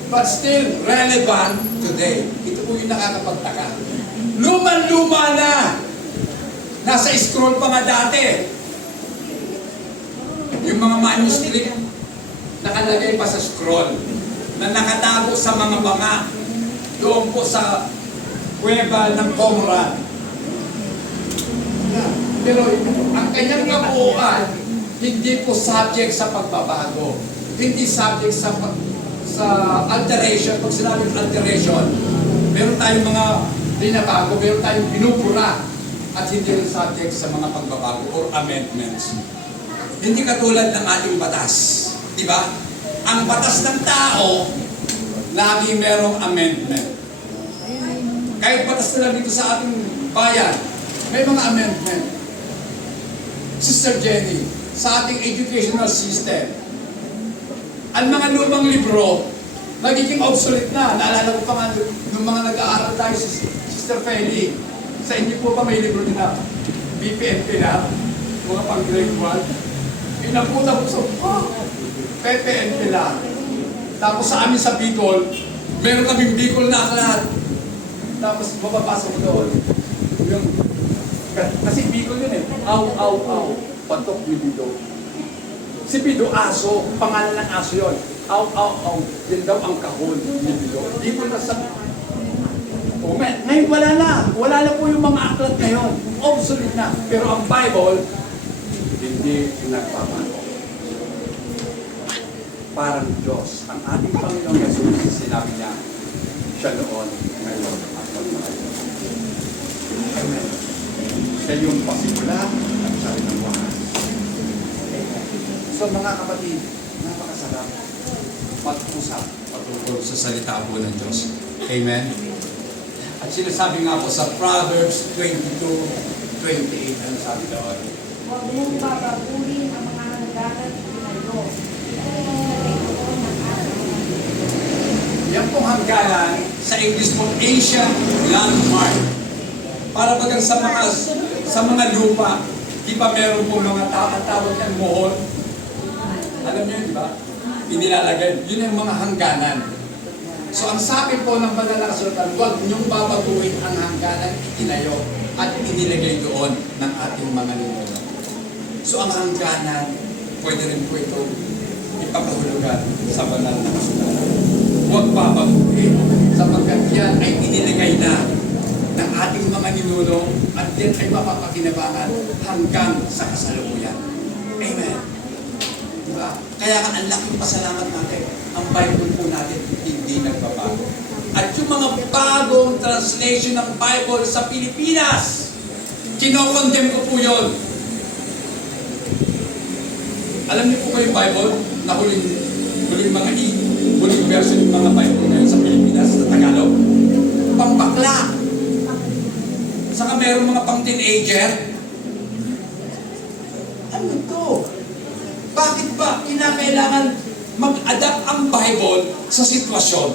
But still relevant today. Ito po yung nakakapagtaka. Luman-luma na. Nasa scroll pa nga dati. Yung mga manuscript nakalagay pa sa scroll na nakatago sa mga banga doon po sa kuweba ng Qumran. Pero ang kanyang kabuuan hindi po subject sa pagbabago. Hindi subject sa alteration. Pag sinabing alteration, meron tayong mga binabago, meron tayong binubura at hindi rin subject sa mga pagbabago or amendments. Hindi katulad ng ating batas. Di ba? Ang batas ng tao, lagi merong amendment. Kahit batas na lang dito sa ating bayan, may mga amendment. Sister Jenny, sa ating educational system, ang mga lumang libro, nagiging obsolete na. Naalala ko pa nga nung mga nag-aaral tayo si Sister Feli. Sa inyo po pa may libro nila, BPNP na, mga pang grade 1. Pinaputa ko sa PPNP lang. Tapos sa amin sa Bicol, meron kaming Bicol na aklat. Tapos mapapasok ko doon. Yung, kasi Bicol yun eh. Aw, aw, aw. Patok ni Bido. Si Bido, aso. Pangalan ng aso yun. Aw, aw, aw. Yan daw ang kahon ni Bido. Bicol na sa... Oh, ngayon wala na. Wala na po yung mga aklat ngayon. Obsolete na. Pero ang Bible, hindi nagpapago. Parang Diyos, ang ating Panginoong Yesus, sinabi niya, siya noon, ngayon, at magpapagayon. Amen. Siya yung pasimula at siya rin ang wakas. So mga kapatid, napakasarap mag-usap patungkol sa salita po ng Diyos. Amen. At sinasabi nga po sa Proverbs 22:28, ano sabi doon? Huwag mong babaguhin ang mga hangganan sinayo. Yan pong hangganan sa English po, ancient landmark. Para bagang sa mga lupa, di ba meron po mga tawag ng mohon? Alam niyo, di ba? Inilalagay. Yun yung mga hangganan. So ang sabi po ng banal na kasulatan, huwag niyong babaguhin ang hangganan itinayo at inilagay doon ng ating mga ninuno. So ang hangganan, pwede rin po ito ipapahulugan sa banal na kasulatan. Huwag babaguhin sapagkat yan ay inilagay na ng ating mga ninuno at yan ay mapapakinabangan hanggang sa kasalukuyan. Amen. Diba? Kaya ang laking pasalamat natin, ang Bible po natin hindi nagbabago. At yung mga bagong translation ng Bible sa Pilipinas, kinokondem ko po yun. Alam niyo po ba yung Bible na huling version ng mga Bible ngayon sa Pilipinas, sa Tagalog? Pambakla. Saka meron mga pang-teenager. Ano to? Bakit ba kinakailangan mag-adapt ang Bible sa sitwasyon?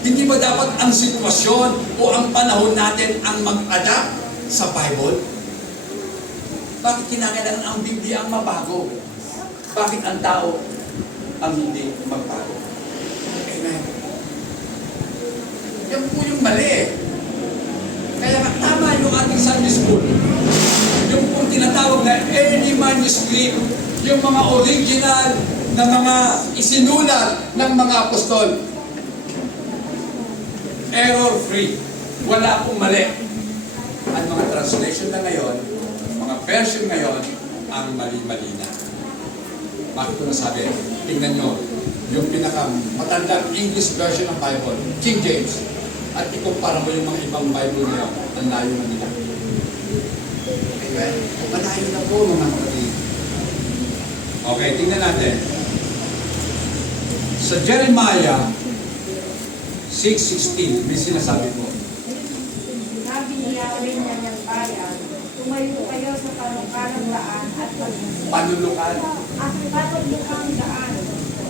Hindi ba dapat ang sitwasyon o ang panahon natin ang mag-adapt sa Bible? Bakit kinakailangan ang Biblia ang mabago? Bakit ang tao ang hindi magbago? Amen. Yan po yung mali. Kaya tama yung ating Sunday school. Yung pong tinatawag na early manuscript, yung mga original na mga isinulat ng mga apostol. Error-free. Wala pong mali. Ang mga translation na ngayon, mga version ngayon, ang mali-mali na. Bakit ko nasabi? Tingnan nyo, yung pinaka-matandang English version ng Bible, King James, at ikumpara mo yung mga ibang Bible ngayon, ang layo na nila. Amen? Malayo na po mga kapatid. Okay, tingnan natin. Sa Jeremiah 6:16, may sinasabi po. Sinabi niya rin niya niyang bayan, tumayo kayo sa panungkalang daan at Panulukan. panulukang daan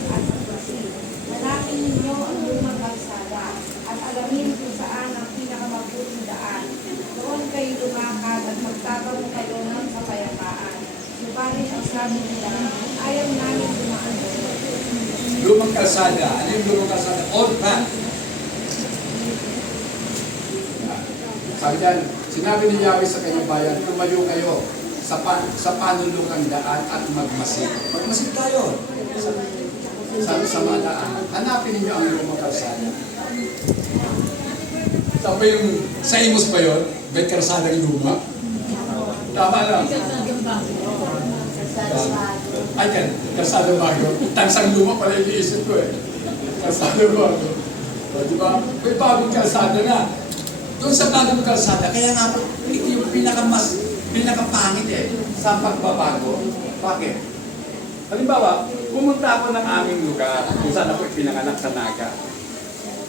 at magmasid. Hanapin ninyo ang lumang kalsada at alamin kung saan ang pinakamabuting daan. Doon kayo lumakad at magtatanong kayo ng kapayapaan. Subalit ang sabi nila, ayaw namin dumaan doon. Lumang kalsada. Ano yung lumang kalsada? Old path. Sabi diyan, sinabi ni Yahweh sa kanyang bayan, tumayo kayo sa panulukang daan at magmasid. Magmasid tayo. Sa mga daan. Hanapin ninyo ang lumang kalsada. Sabi yung sa Imos pa yun, may kalsadang luma. Tama lang. Ay, kalsadang bago. Tansang luma pala yung iisip ko eh. Kalsadang bago. Di ba? May bagong kalsada na. Doon sa bagong kalsada, kaya nga po, ito yung pinakapangit eh, sa pagbabago. Bakit? Halimbawa, pumunta ako ng aming lugar, kung saan ako pinanganak sa Naga.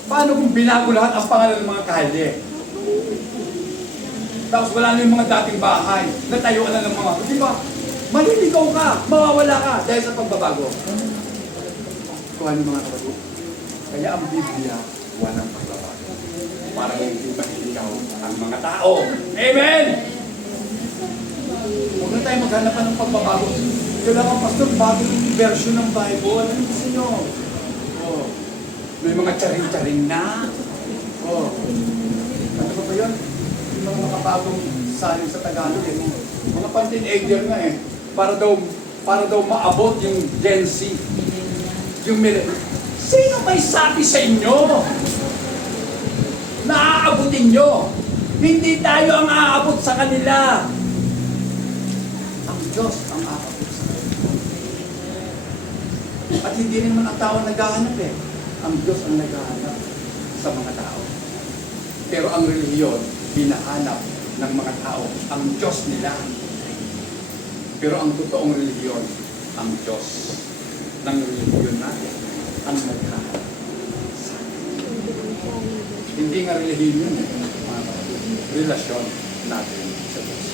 Paano kung binago lahat ang pangalan ng mga kalye? Tapos wala na yung mga dating bahay, natayuan na ng mga, di ba? Maliligaw ka, mawawala ka dahil sa pagbabago. Kuhan yung mga kapatid. Kaya ang Biblia, walang pagbabago. Para hindi ikaw ang mga tao. Amen! Huwag na tayo maghanapan ng pagbabago. Kailangan, Pastor, bagong version ng Bible. Ano gusto nyo? Oh. May mga charing-charing na. Oh. Ano ba yun? Yung mga makabagong salin sa Tagalog eh. Mga pan-teenager nga eh. Para daw maabot yung Gen Z. Yung sino may sabi sa inyo? Naaabutin nyo. Hindi tayo ang aabot sa kanila. Ang Diyos ang aabot sa kanila. At hindi naman ang tao naghahanap eh. Ang Diyos ang naghahanap sa mga tao. Pero ang relihiyon, binahanap ng mga tao. Ang Diyos nila. Pero ang totoong relihiyon, ang Diyos ng relihiyon natin, ang naghahanap. Hindi nga relihiyon yun, relasyon natin sa Diyos.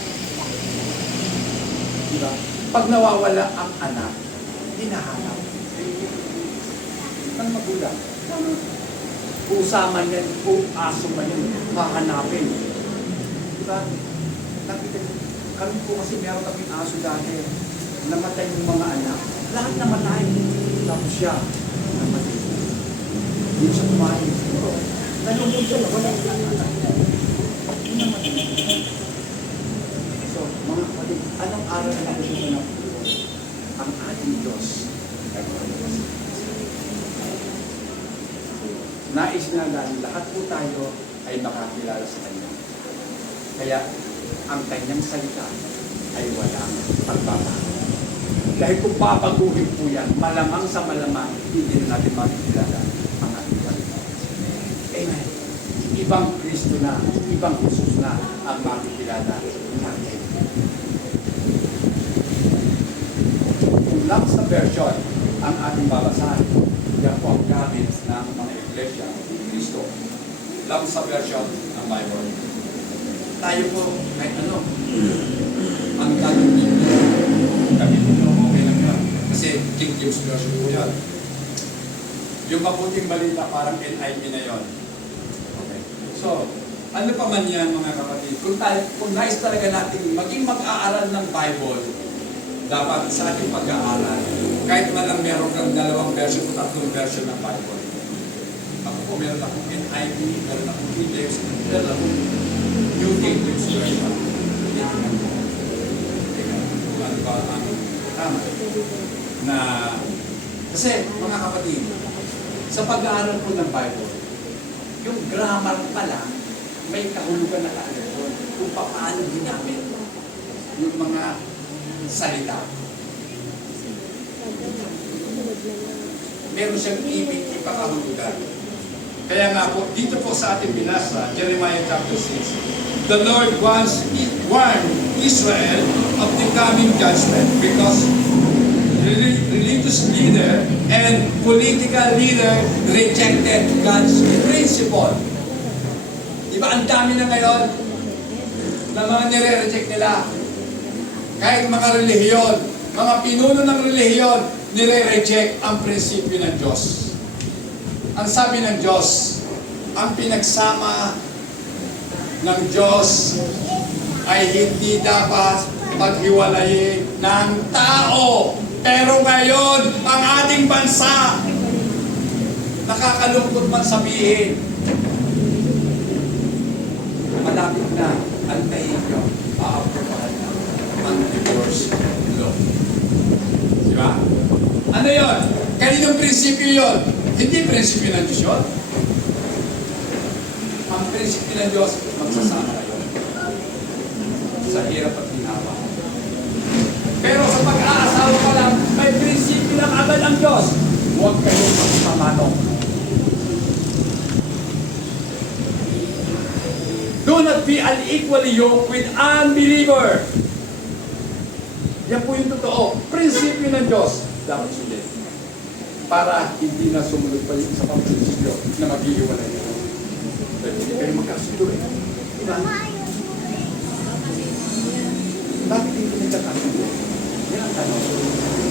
Diba? Pag nawawala ang anak, hinahanap. Ang magulang. Usama yan, aso man yan, hahanapin. Diba? Nakita, kami po kasi meron kaming aso dati, namatay yung mga anak, lahat namatay. Tapos siya, namatay. Hindi siya kumain. Nalungkot siya, wala siya. So, mga kapatid, anong aral na natin na ang ating Diyos ay malakas. Nais na dahil lahat po tayo ay makakilala sa Kanya. Kaya, ang Kanyang salita ay walang pagbabago. Dahil kung papaguhin po yan, malamang sa malamang, hindi natin makikilala ang ating salita. Amen. Ibang Kristo na, ibang Jesus na ang makikilala natin. Kung lang sa version ang ating babasahan, yan po ang gamit ng mga iglesia ni Kristo. Lang sa version ng Bible. Tayo po, kahit ano, ang gamit niyo, gamit niyo, okay lang yan. Kasi King James version po yan. Yung mabuting balita parang NIV na yon. Okay. So, ano pa man yan mga kapatid, kung nais talaga natin maging mag-aaral ng Bible, dapat sa ating pag-aaral, kahit man lang meron kang 2 version o 3 version ng Bible. Ako po, meron akong NIV, meron akong King James, meron akong New King James version. Ano ba ang tama? Na, kasi mga kapatid, sa pag-aaral po ng Bible, yung grammar pa lang, may kahulugan na kaagad doon kung paano ginamit yung mga salita. Meron siyang ibig ipakahulugan. Kaya nga po, dito po sa ating binasa, Jeremiah chapter 6, the Lord wants Israel of the coming judgment because religious leader and political leader rejected God's principle. Diba ang dami na ngayon na mga nire-reject nila? Kahit mga relihiyon, mga pinuno ng relihiyon, nire-reject ang prinsipyo ng Diyos. Ang sabi ng Diyos, ang pinagsama ng Diyos ay hindi dapat paghiwalayin ng tao. Pero ngayon, ang ating bansa, nakakalungkot man sabihin, malapit na, antayin nyo, aaprobahan na ang divorce law. Di ba? Ano yun? Kaninong prinsipyo yun? Hindi prinsipyo ng Diyos yun. Ang prinsipyo ng Diyos, magsasama kayo sa hirap at ginawa. Pero sa pag-aasawa ka lang, may prinsipyo lang agad ang Diyos. Huwag kayong magpamanong. Do not be unequally yoked with unbeliever. Yan po yung totoo. Prinsipyo ng Diyos, dapat sundin. Para hindi na sumunod pa yung isa pang prinsipyo na mag-iiwalay. Pero hindi kayo magkasundo eh. Diba? Bakit hindi nagkakasundo? Yan ang tanong.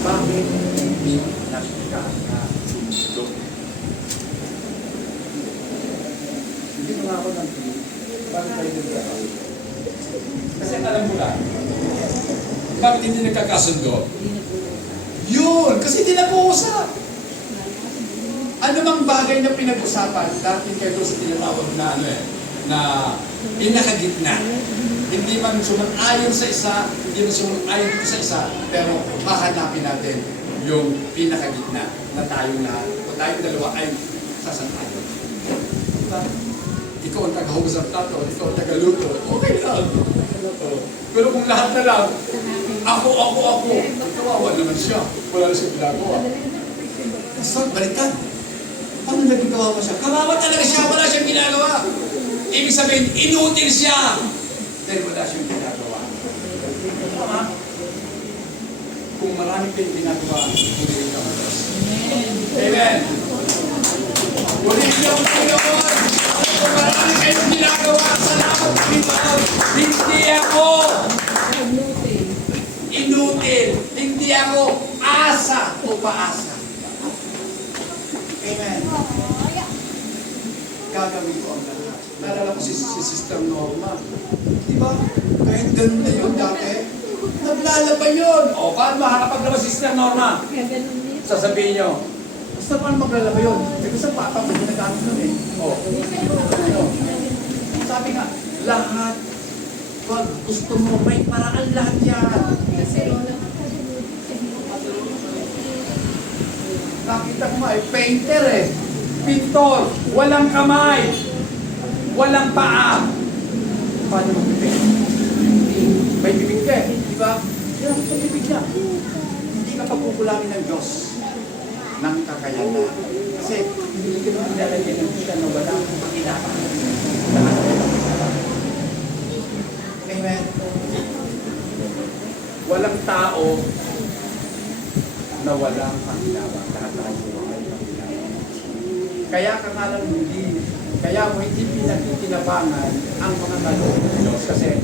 Bakit hindi nagkakasundo? Hindi mo nga ako ng tingin. Bakit tayo nagkakasundo? Kasi alam mo lang, bakit hindi nagkakasundo? Yun! Kasi hindi nag-uusap. Ano mang bagay na pinag-usapan, dati kayo sa tinatawag na na pinakagitna. Hindi man sumang-ayon sa isa, hindi man sumang-ayon dito sa isa, pero hahanapin natin yung pinakagitna na tayong lahat, o tayong dalawa ay sasang-ayon. Diba? Ikaw ang taga-hugas ng plato, ikaw ang taga-luto, okay lang. Pero kung lahat na lang, ako, kawawa naman siya. Wala na siya ginagawa. So, balikan. Paano naging kawawa siya? Kawawa talaga siya, wala siyang ginagawa. Ibig sabihin, inutil siya. Dahil wala siyang ginagawa. Tama? Kung marami kayong ginagawa, purihin ka matas. Amen. Purihin niyo ang Panginoon. Kung marami kayong ginagawa, salamat Panginoon. Hindi ako inutil. Hindi ako asa o paasa. Amen. Gagawin ko ang lahat. Nalala ko si Sister Norma. Diba? Kahit ganun na yun dati, naglalaba yun. O, paano makakapaglaba si Sister Norma? Sasabihin nyo, basta paano maglalaba yun? Eh, kasi papa mo ginagamit nun eh. O, sabi nga, lahat, pag gusto mo, may paraan lahat yan. Nakita ko nga, painter eh. Pintor, walang kamay, walang paa. Paano mag-paint? May bibig ka eh, di ba? Yan ang bibig niya. Hindi ka pagkukulangin ng Diyos ng kakayanan. Kasi hindi ka naman nilalagay ng Diyos na walang panginapan. Amen. Walang tao na walang panginapan. Lahat na kayo may panginapan. Kaya ka nga lang hindi, kaya mo hindi pinagtitinabangan ang mga kaloob ng Diyos. Kasi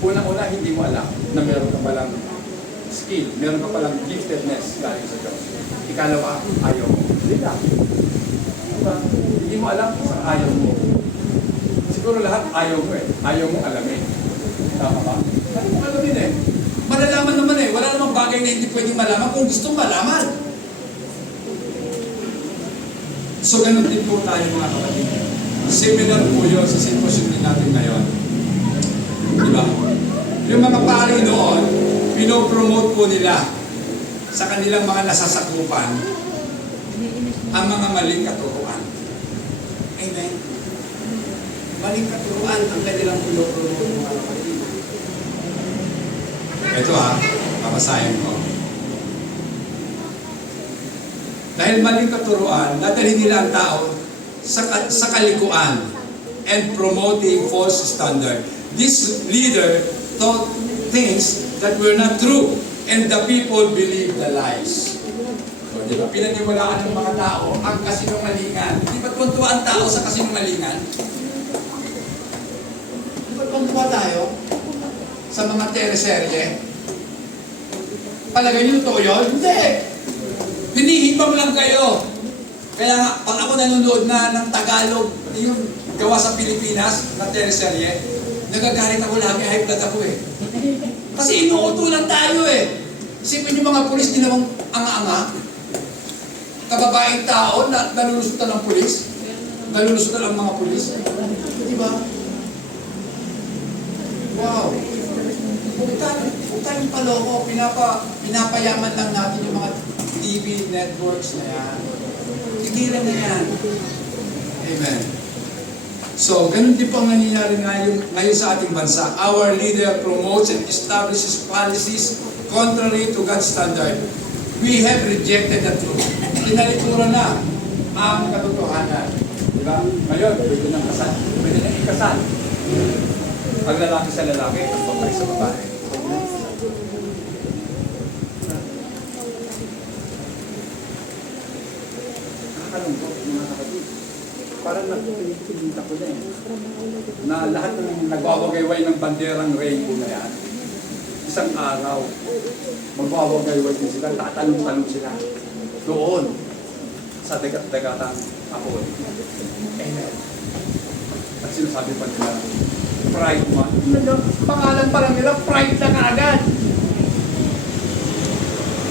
unang-una hindi mo alam na meron ka palang skill, meron ka palang giftedness galing sa Diyos. Ikalawa, ayaw mo. Hindi lang. Diba? Hindi mo alam kung ayaw mo. Siguro lahat ayaw mo eh. Ayaw mo alamin. Tama ba? Ayaw mo alamin eh. Malalaman naman eh. Wala namang bagay na hindi pwedeng malaman kung gustong malaman. So, ganun din po tayo mga kapatid. Similar po yun sa sitwasyon din natin ngayon. Diba? Yung mga pari noon, pinopromote po nila sa kanilang mga nasasakupan ang mga maling katuruan. Amen? Maling katuruan ang kanilang pinopromote mga kapatid. Ito papasahin ko. Dahil maling katuruan, dadalhin nila ang tao sa kalikuan and promoting false standard. This leader thought things that were not true, and the people believed the lies. So, di ba, pinaniwalaan ng mga tao ang kasinungalingan. Di ba tuntua ang tao sa kasinungalingan? Di ba tuntua tayo sa mga teleserye? Palagay niyo totoo yun? Hindi! Hinihibang lang kayo. Kaya nga, pag ako nanonood na ng Tagalog, yung gawa sa Pilipinas na teleserye, nagagalit ako lagi, high blood ako eh. Kasi inuuto lang tayo eh. Isipin yung mga pulis, di namang anga-anga. Kababaeng tao na nalulusutan ng pulis. Nalulusutan ang mga pulis. Di ba? Wow. Huwag tayong paloko. Pinapayaman lang natin yung mga TV networks na yan. Tigilan na yan. Amen. So, ganun din po ang nangyayari ngayon sa ating bansa. Our leader promotes and establishes policies contrary to God's standard. We have rejected the truth. Tinalikuran na ang katotohanan. Diba? Ngayon, pwede nang kasal. Pwede nang ikasal. Pag lalaki sa lalaki, ang babae sa babae. Nakakalungkot, mga kapatid. Parang nagpipilita ko na eh. Na lahat ng nagwawagayway ng banderang rainbow na yan, isang araw, magwawagayway din sila, tatanong-tanong sila. Doon, sa dagat-dagatang Apol. Amen. At sinasabi pa nila, Pride Month. Pangalan pa lang nila, Pride na kaagad.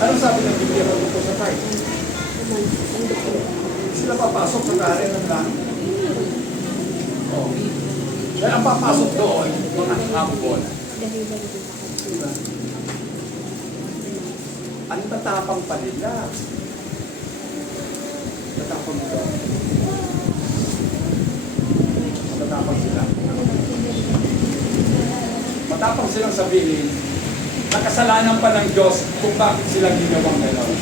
Anong sabi ng Biblia tungkol sa Pride? Sila papasok sa kare ng langit. Oh. Kaya ang papasok doon, mga hambon. Diba? Ang tatapang pa nila. Tatapang nila. Matapang sila. Matapang silang sabihin, nakasalanan pa ng Diyos kung bakit sila ginawang gano'n.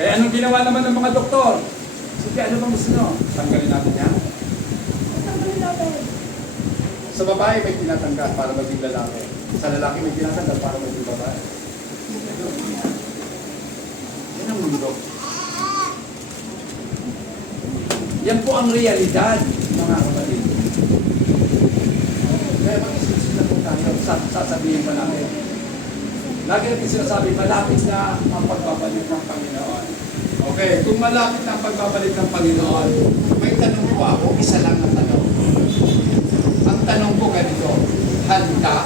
Kaya anong ginawa naman ng mga doktor? Sige, ano bang gusto nyo? Tanggalin natin yan. Tanggalin natin. Sa babae may tinatanggal para maging lalaki. Sa lalaki may tinatanggal para maging babae. Yan ang mundo. Yan po ang realidad, mga kapatid. Kaya mag-isip na po tayo, sasabihin pa natin. Lagi natin sinasabi, malapit na ang pagbabalik ng Panginoon. Okay, kung malapit na ang pagbabalik ng Panginoon, may tanong po ako, isa lang ang tanong. Ang tanong ko ganito, handa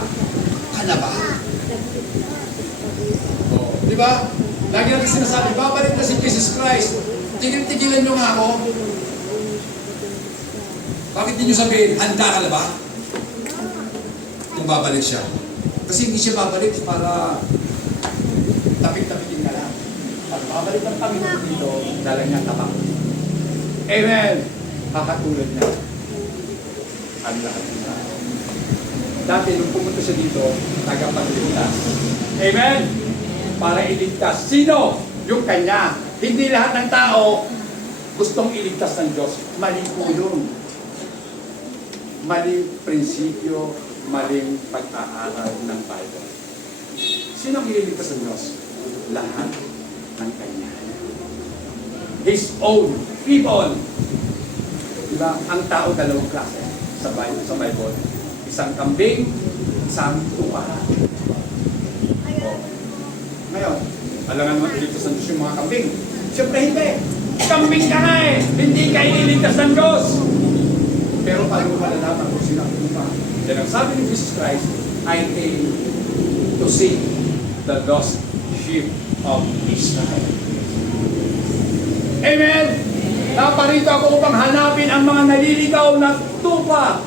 ka na ba? Oh, di ba? Lagi natin sinasabi, babalik na si Jesus Christ. Tigil-tigilan nyo nga ako. Bakit di nyo sabihin, handa ka na ba? Kung babalik siya. Kasi hindi siya babalik para tapik-tapikin ka lang. Pag babalik ng Panginoon dito, dalang niya tapak. Amen! Kakatulad niya. Ang lahat niya. Dati, nung pumunta siya dito, tagapagligtas. Amen! Para iligtas. Sino? Yung kanya. Hindi lahat ng tao gustong iligtas ng Diyos. Mali po yun. Maling prinsipyo, maling pag-aaral ng Bible. Sino ang ililigtas ng Diyos? Lahat ng Kanya. His own people. Diba? Ang tao dalawang klase sa Bible. Isang kambing, isang tupa. Oh. Ngayon, alangan naman iligtas ng Diyos yung mga kambing. Siyempre hindi. Kambing ka nga eh. Hindi ka ililigtas ng Diyos. Pero paano mo malalaman kung sino ang tupa? Then ang sabi ni Jesus Christ, I came to seek the lost sheep of Israel. Amen! Naparito ako upang hanapin ang mga naliligaw na tupa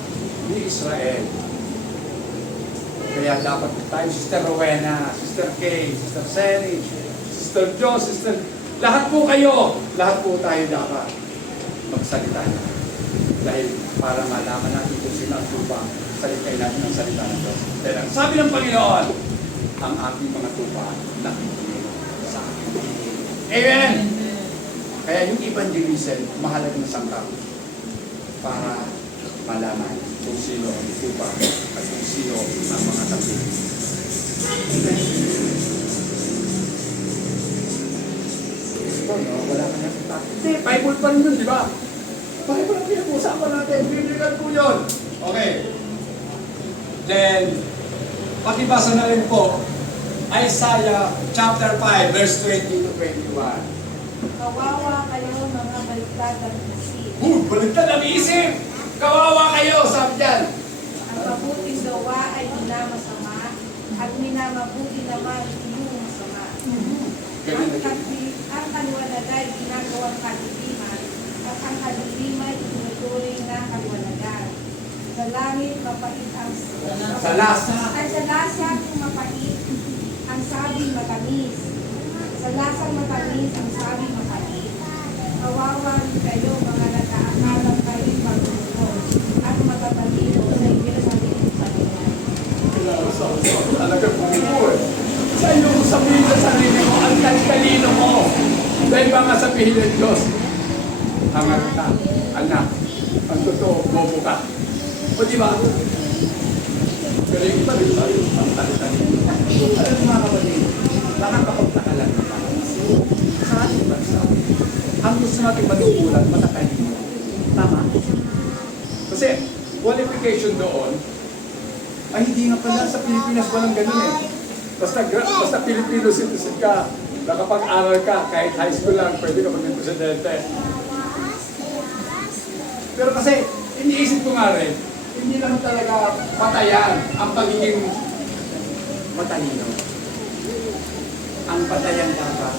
ni Israel. Kaya dapat tayo, Sister Rowena, Sister Kay, Sister Senny, Sister Jo, lahat po kayo, lahat po tayo dapat magsalita na. Dahil para malaman natin kung sino ang tupa, salitay natin ang salita ng Diyos. Dahil ang sabi ng Panginoon, ang aking mga tupa nakikinig sa akin. Amen! Kaya yung evangelism, mahalagang sangkap para malaman kung sino ang tupa at kung sino ang mga tabi. Wala ka na sa hindi, Bible pa rin yun, di ba? Bible ang pinag-usapan natin. Biblical po yun. Okay. Then, pakibasa na rin po, Isaiah chapter 5, verse 20 to 21. Kawawa kayo mga baliktad at isip. Baligtad ang isip! Kawawa kayo, sabi dyan. Ang mabuting gawa ay minamasama at minamabuti naman yung masama. Ang kaliwanag ay ginagawang kadiliman at ang kadiliman itinuturing na kaliwanagan. Sa langit mapait ang Sa lasa. at sa lasa kung mapait ang sabing matamis. Sa lasang matamis ang sabing mapait. Kawawa rin kayo mga nag-aakalang kayo'y pagtulog at matatalino sa inyong sariling paningin. Talaga bumibol. Sa iyong sabihin sa sarili mo, ang talino mo. Dahil ba nga sabihin ng Diyos, hangat ka, anak, ang totoo, bobo ka. O di ba? Galing pa rin tayo, ang talino. Alam mga kapatid, nakakapagtaka lang naman. Sa ating bansa, ang gusto natin manugulat, matatalino. Tama? Kasi, qualification doon, ay hindi nga pala sa Pilipinas walang ganun eh. Basta Filipino citizen ka, nakapag-aral ka, kahit high school lang, pwede ka maging presidente. Pero kasi, iniisip ko nga rin, hindi lang talaga patayan ang pagiging matalino. Ang patayan dapat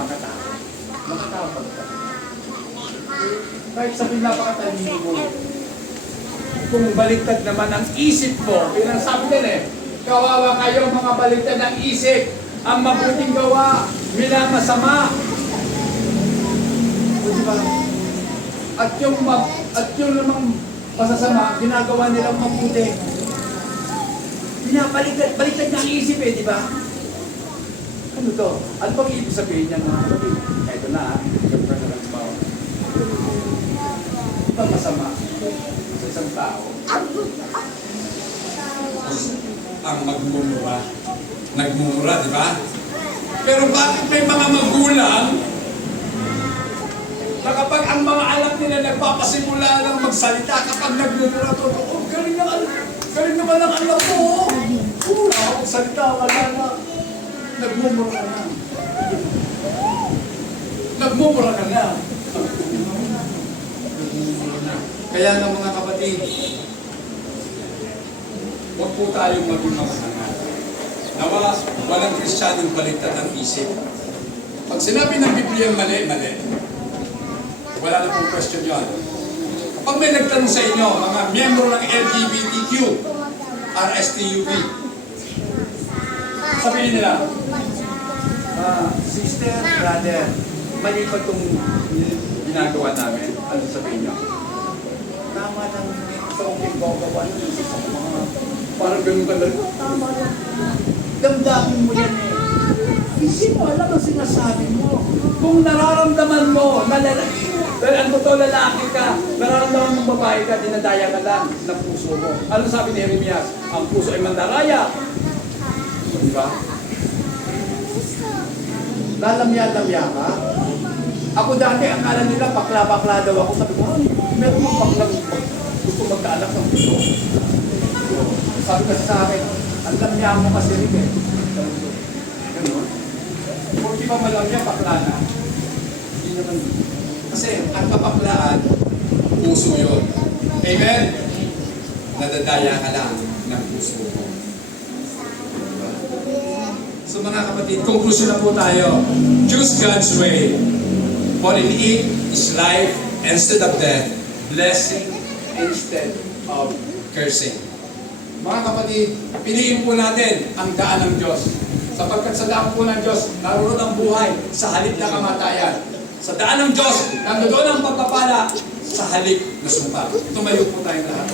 makatao. Makatao pagkatao. Kahit sabihin napakatalino mo, kung baliktad naman ang isip mo, yun ang sabi din eh, kawawa kayo mga baliktad ng isip, ang mabuting gawa, minamasama. O diba? At yung namang masasama, ginagawa nilang mabuti. Baliktad ng isip eh, di ba? Ano to? Ano bang ibig sabihin niya mga kapatid? Ito na ha, girlfriend na lang bawa. Di ba masama? Sa isang tao, ang magmumura. Nagmumura, di ba? Pero bakit may mga magulang na kapag ang mga anak nila nagpapasimula ng magsalita kapag nagmumura to, oh, galing naman ang anak ko. Nakapagsalita, wala na. Nagmumura ka na. Nagmumura ka na. Kaya nga mga kapatid, huwag po tayong maging makasangal. Na walang Kristiyanong baliktad ang isip. Pag sinabi ng Biblia mali, wala na pong question yun. Kapag may nagtanong sa inyo, mga miyembro ng LGBTQ, RSTUV, sabihin nila, sister, brother, mali pa itong ginagawa namin. Ano sabihin nyo? Tama lang sa okay gagawa nyo. Parang ganun ka lang. Tama lang. Damdamin mo yan eh. Hindi mo alam ang sinasabi mo. Kung nararamdaman mo, dahil ang totoo lalaki ka, nararamdaman mong babae ka, dinadaya ka lang ng puso mo. Ano sabi ni Jeremias? Ang puso ay mandaraya. Di ba? Lalamya-lamya ka. Ako dati, akala nila bakla-bakla daw ako. Sabi ko, meron mo baklang gusto magkaanak ng puso. Sabi kasi sa akin, ang lamya mo kasi rin eh. Ganun. Kung di ba malamya, bakla na? Hindi naman. Kasi ang kapaklaan, puso yun. Amen? Nadadaya ka lang ng puso mo. So mga kapatid, conclusion na po tayo. Choose God's way. For in it is life instead of death, blessing instead of cursing. Mga kapatid, piliin po natin ang daan ng Diyos. Sapagkat sa daan po ng Diyos, naroon ang buhay sa halip na kamatayan. Sa daan ng Diyos, nandoon ang pagpapala sa halip na sumpa. Tumayo po tayong lahat.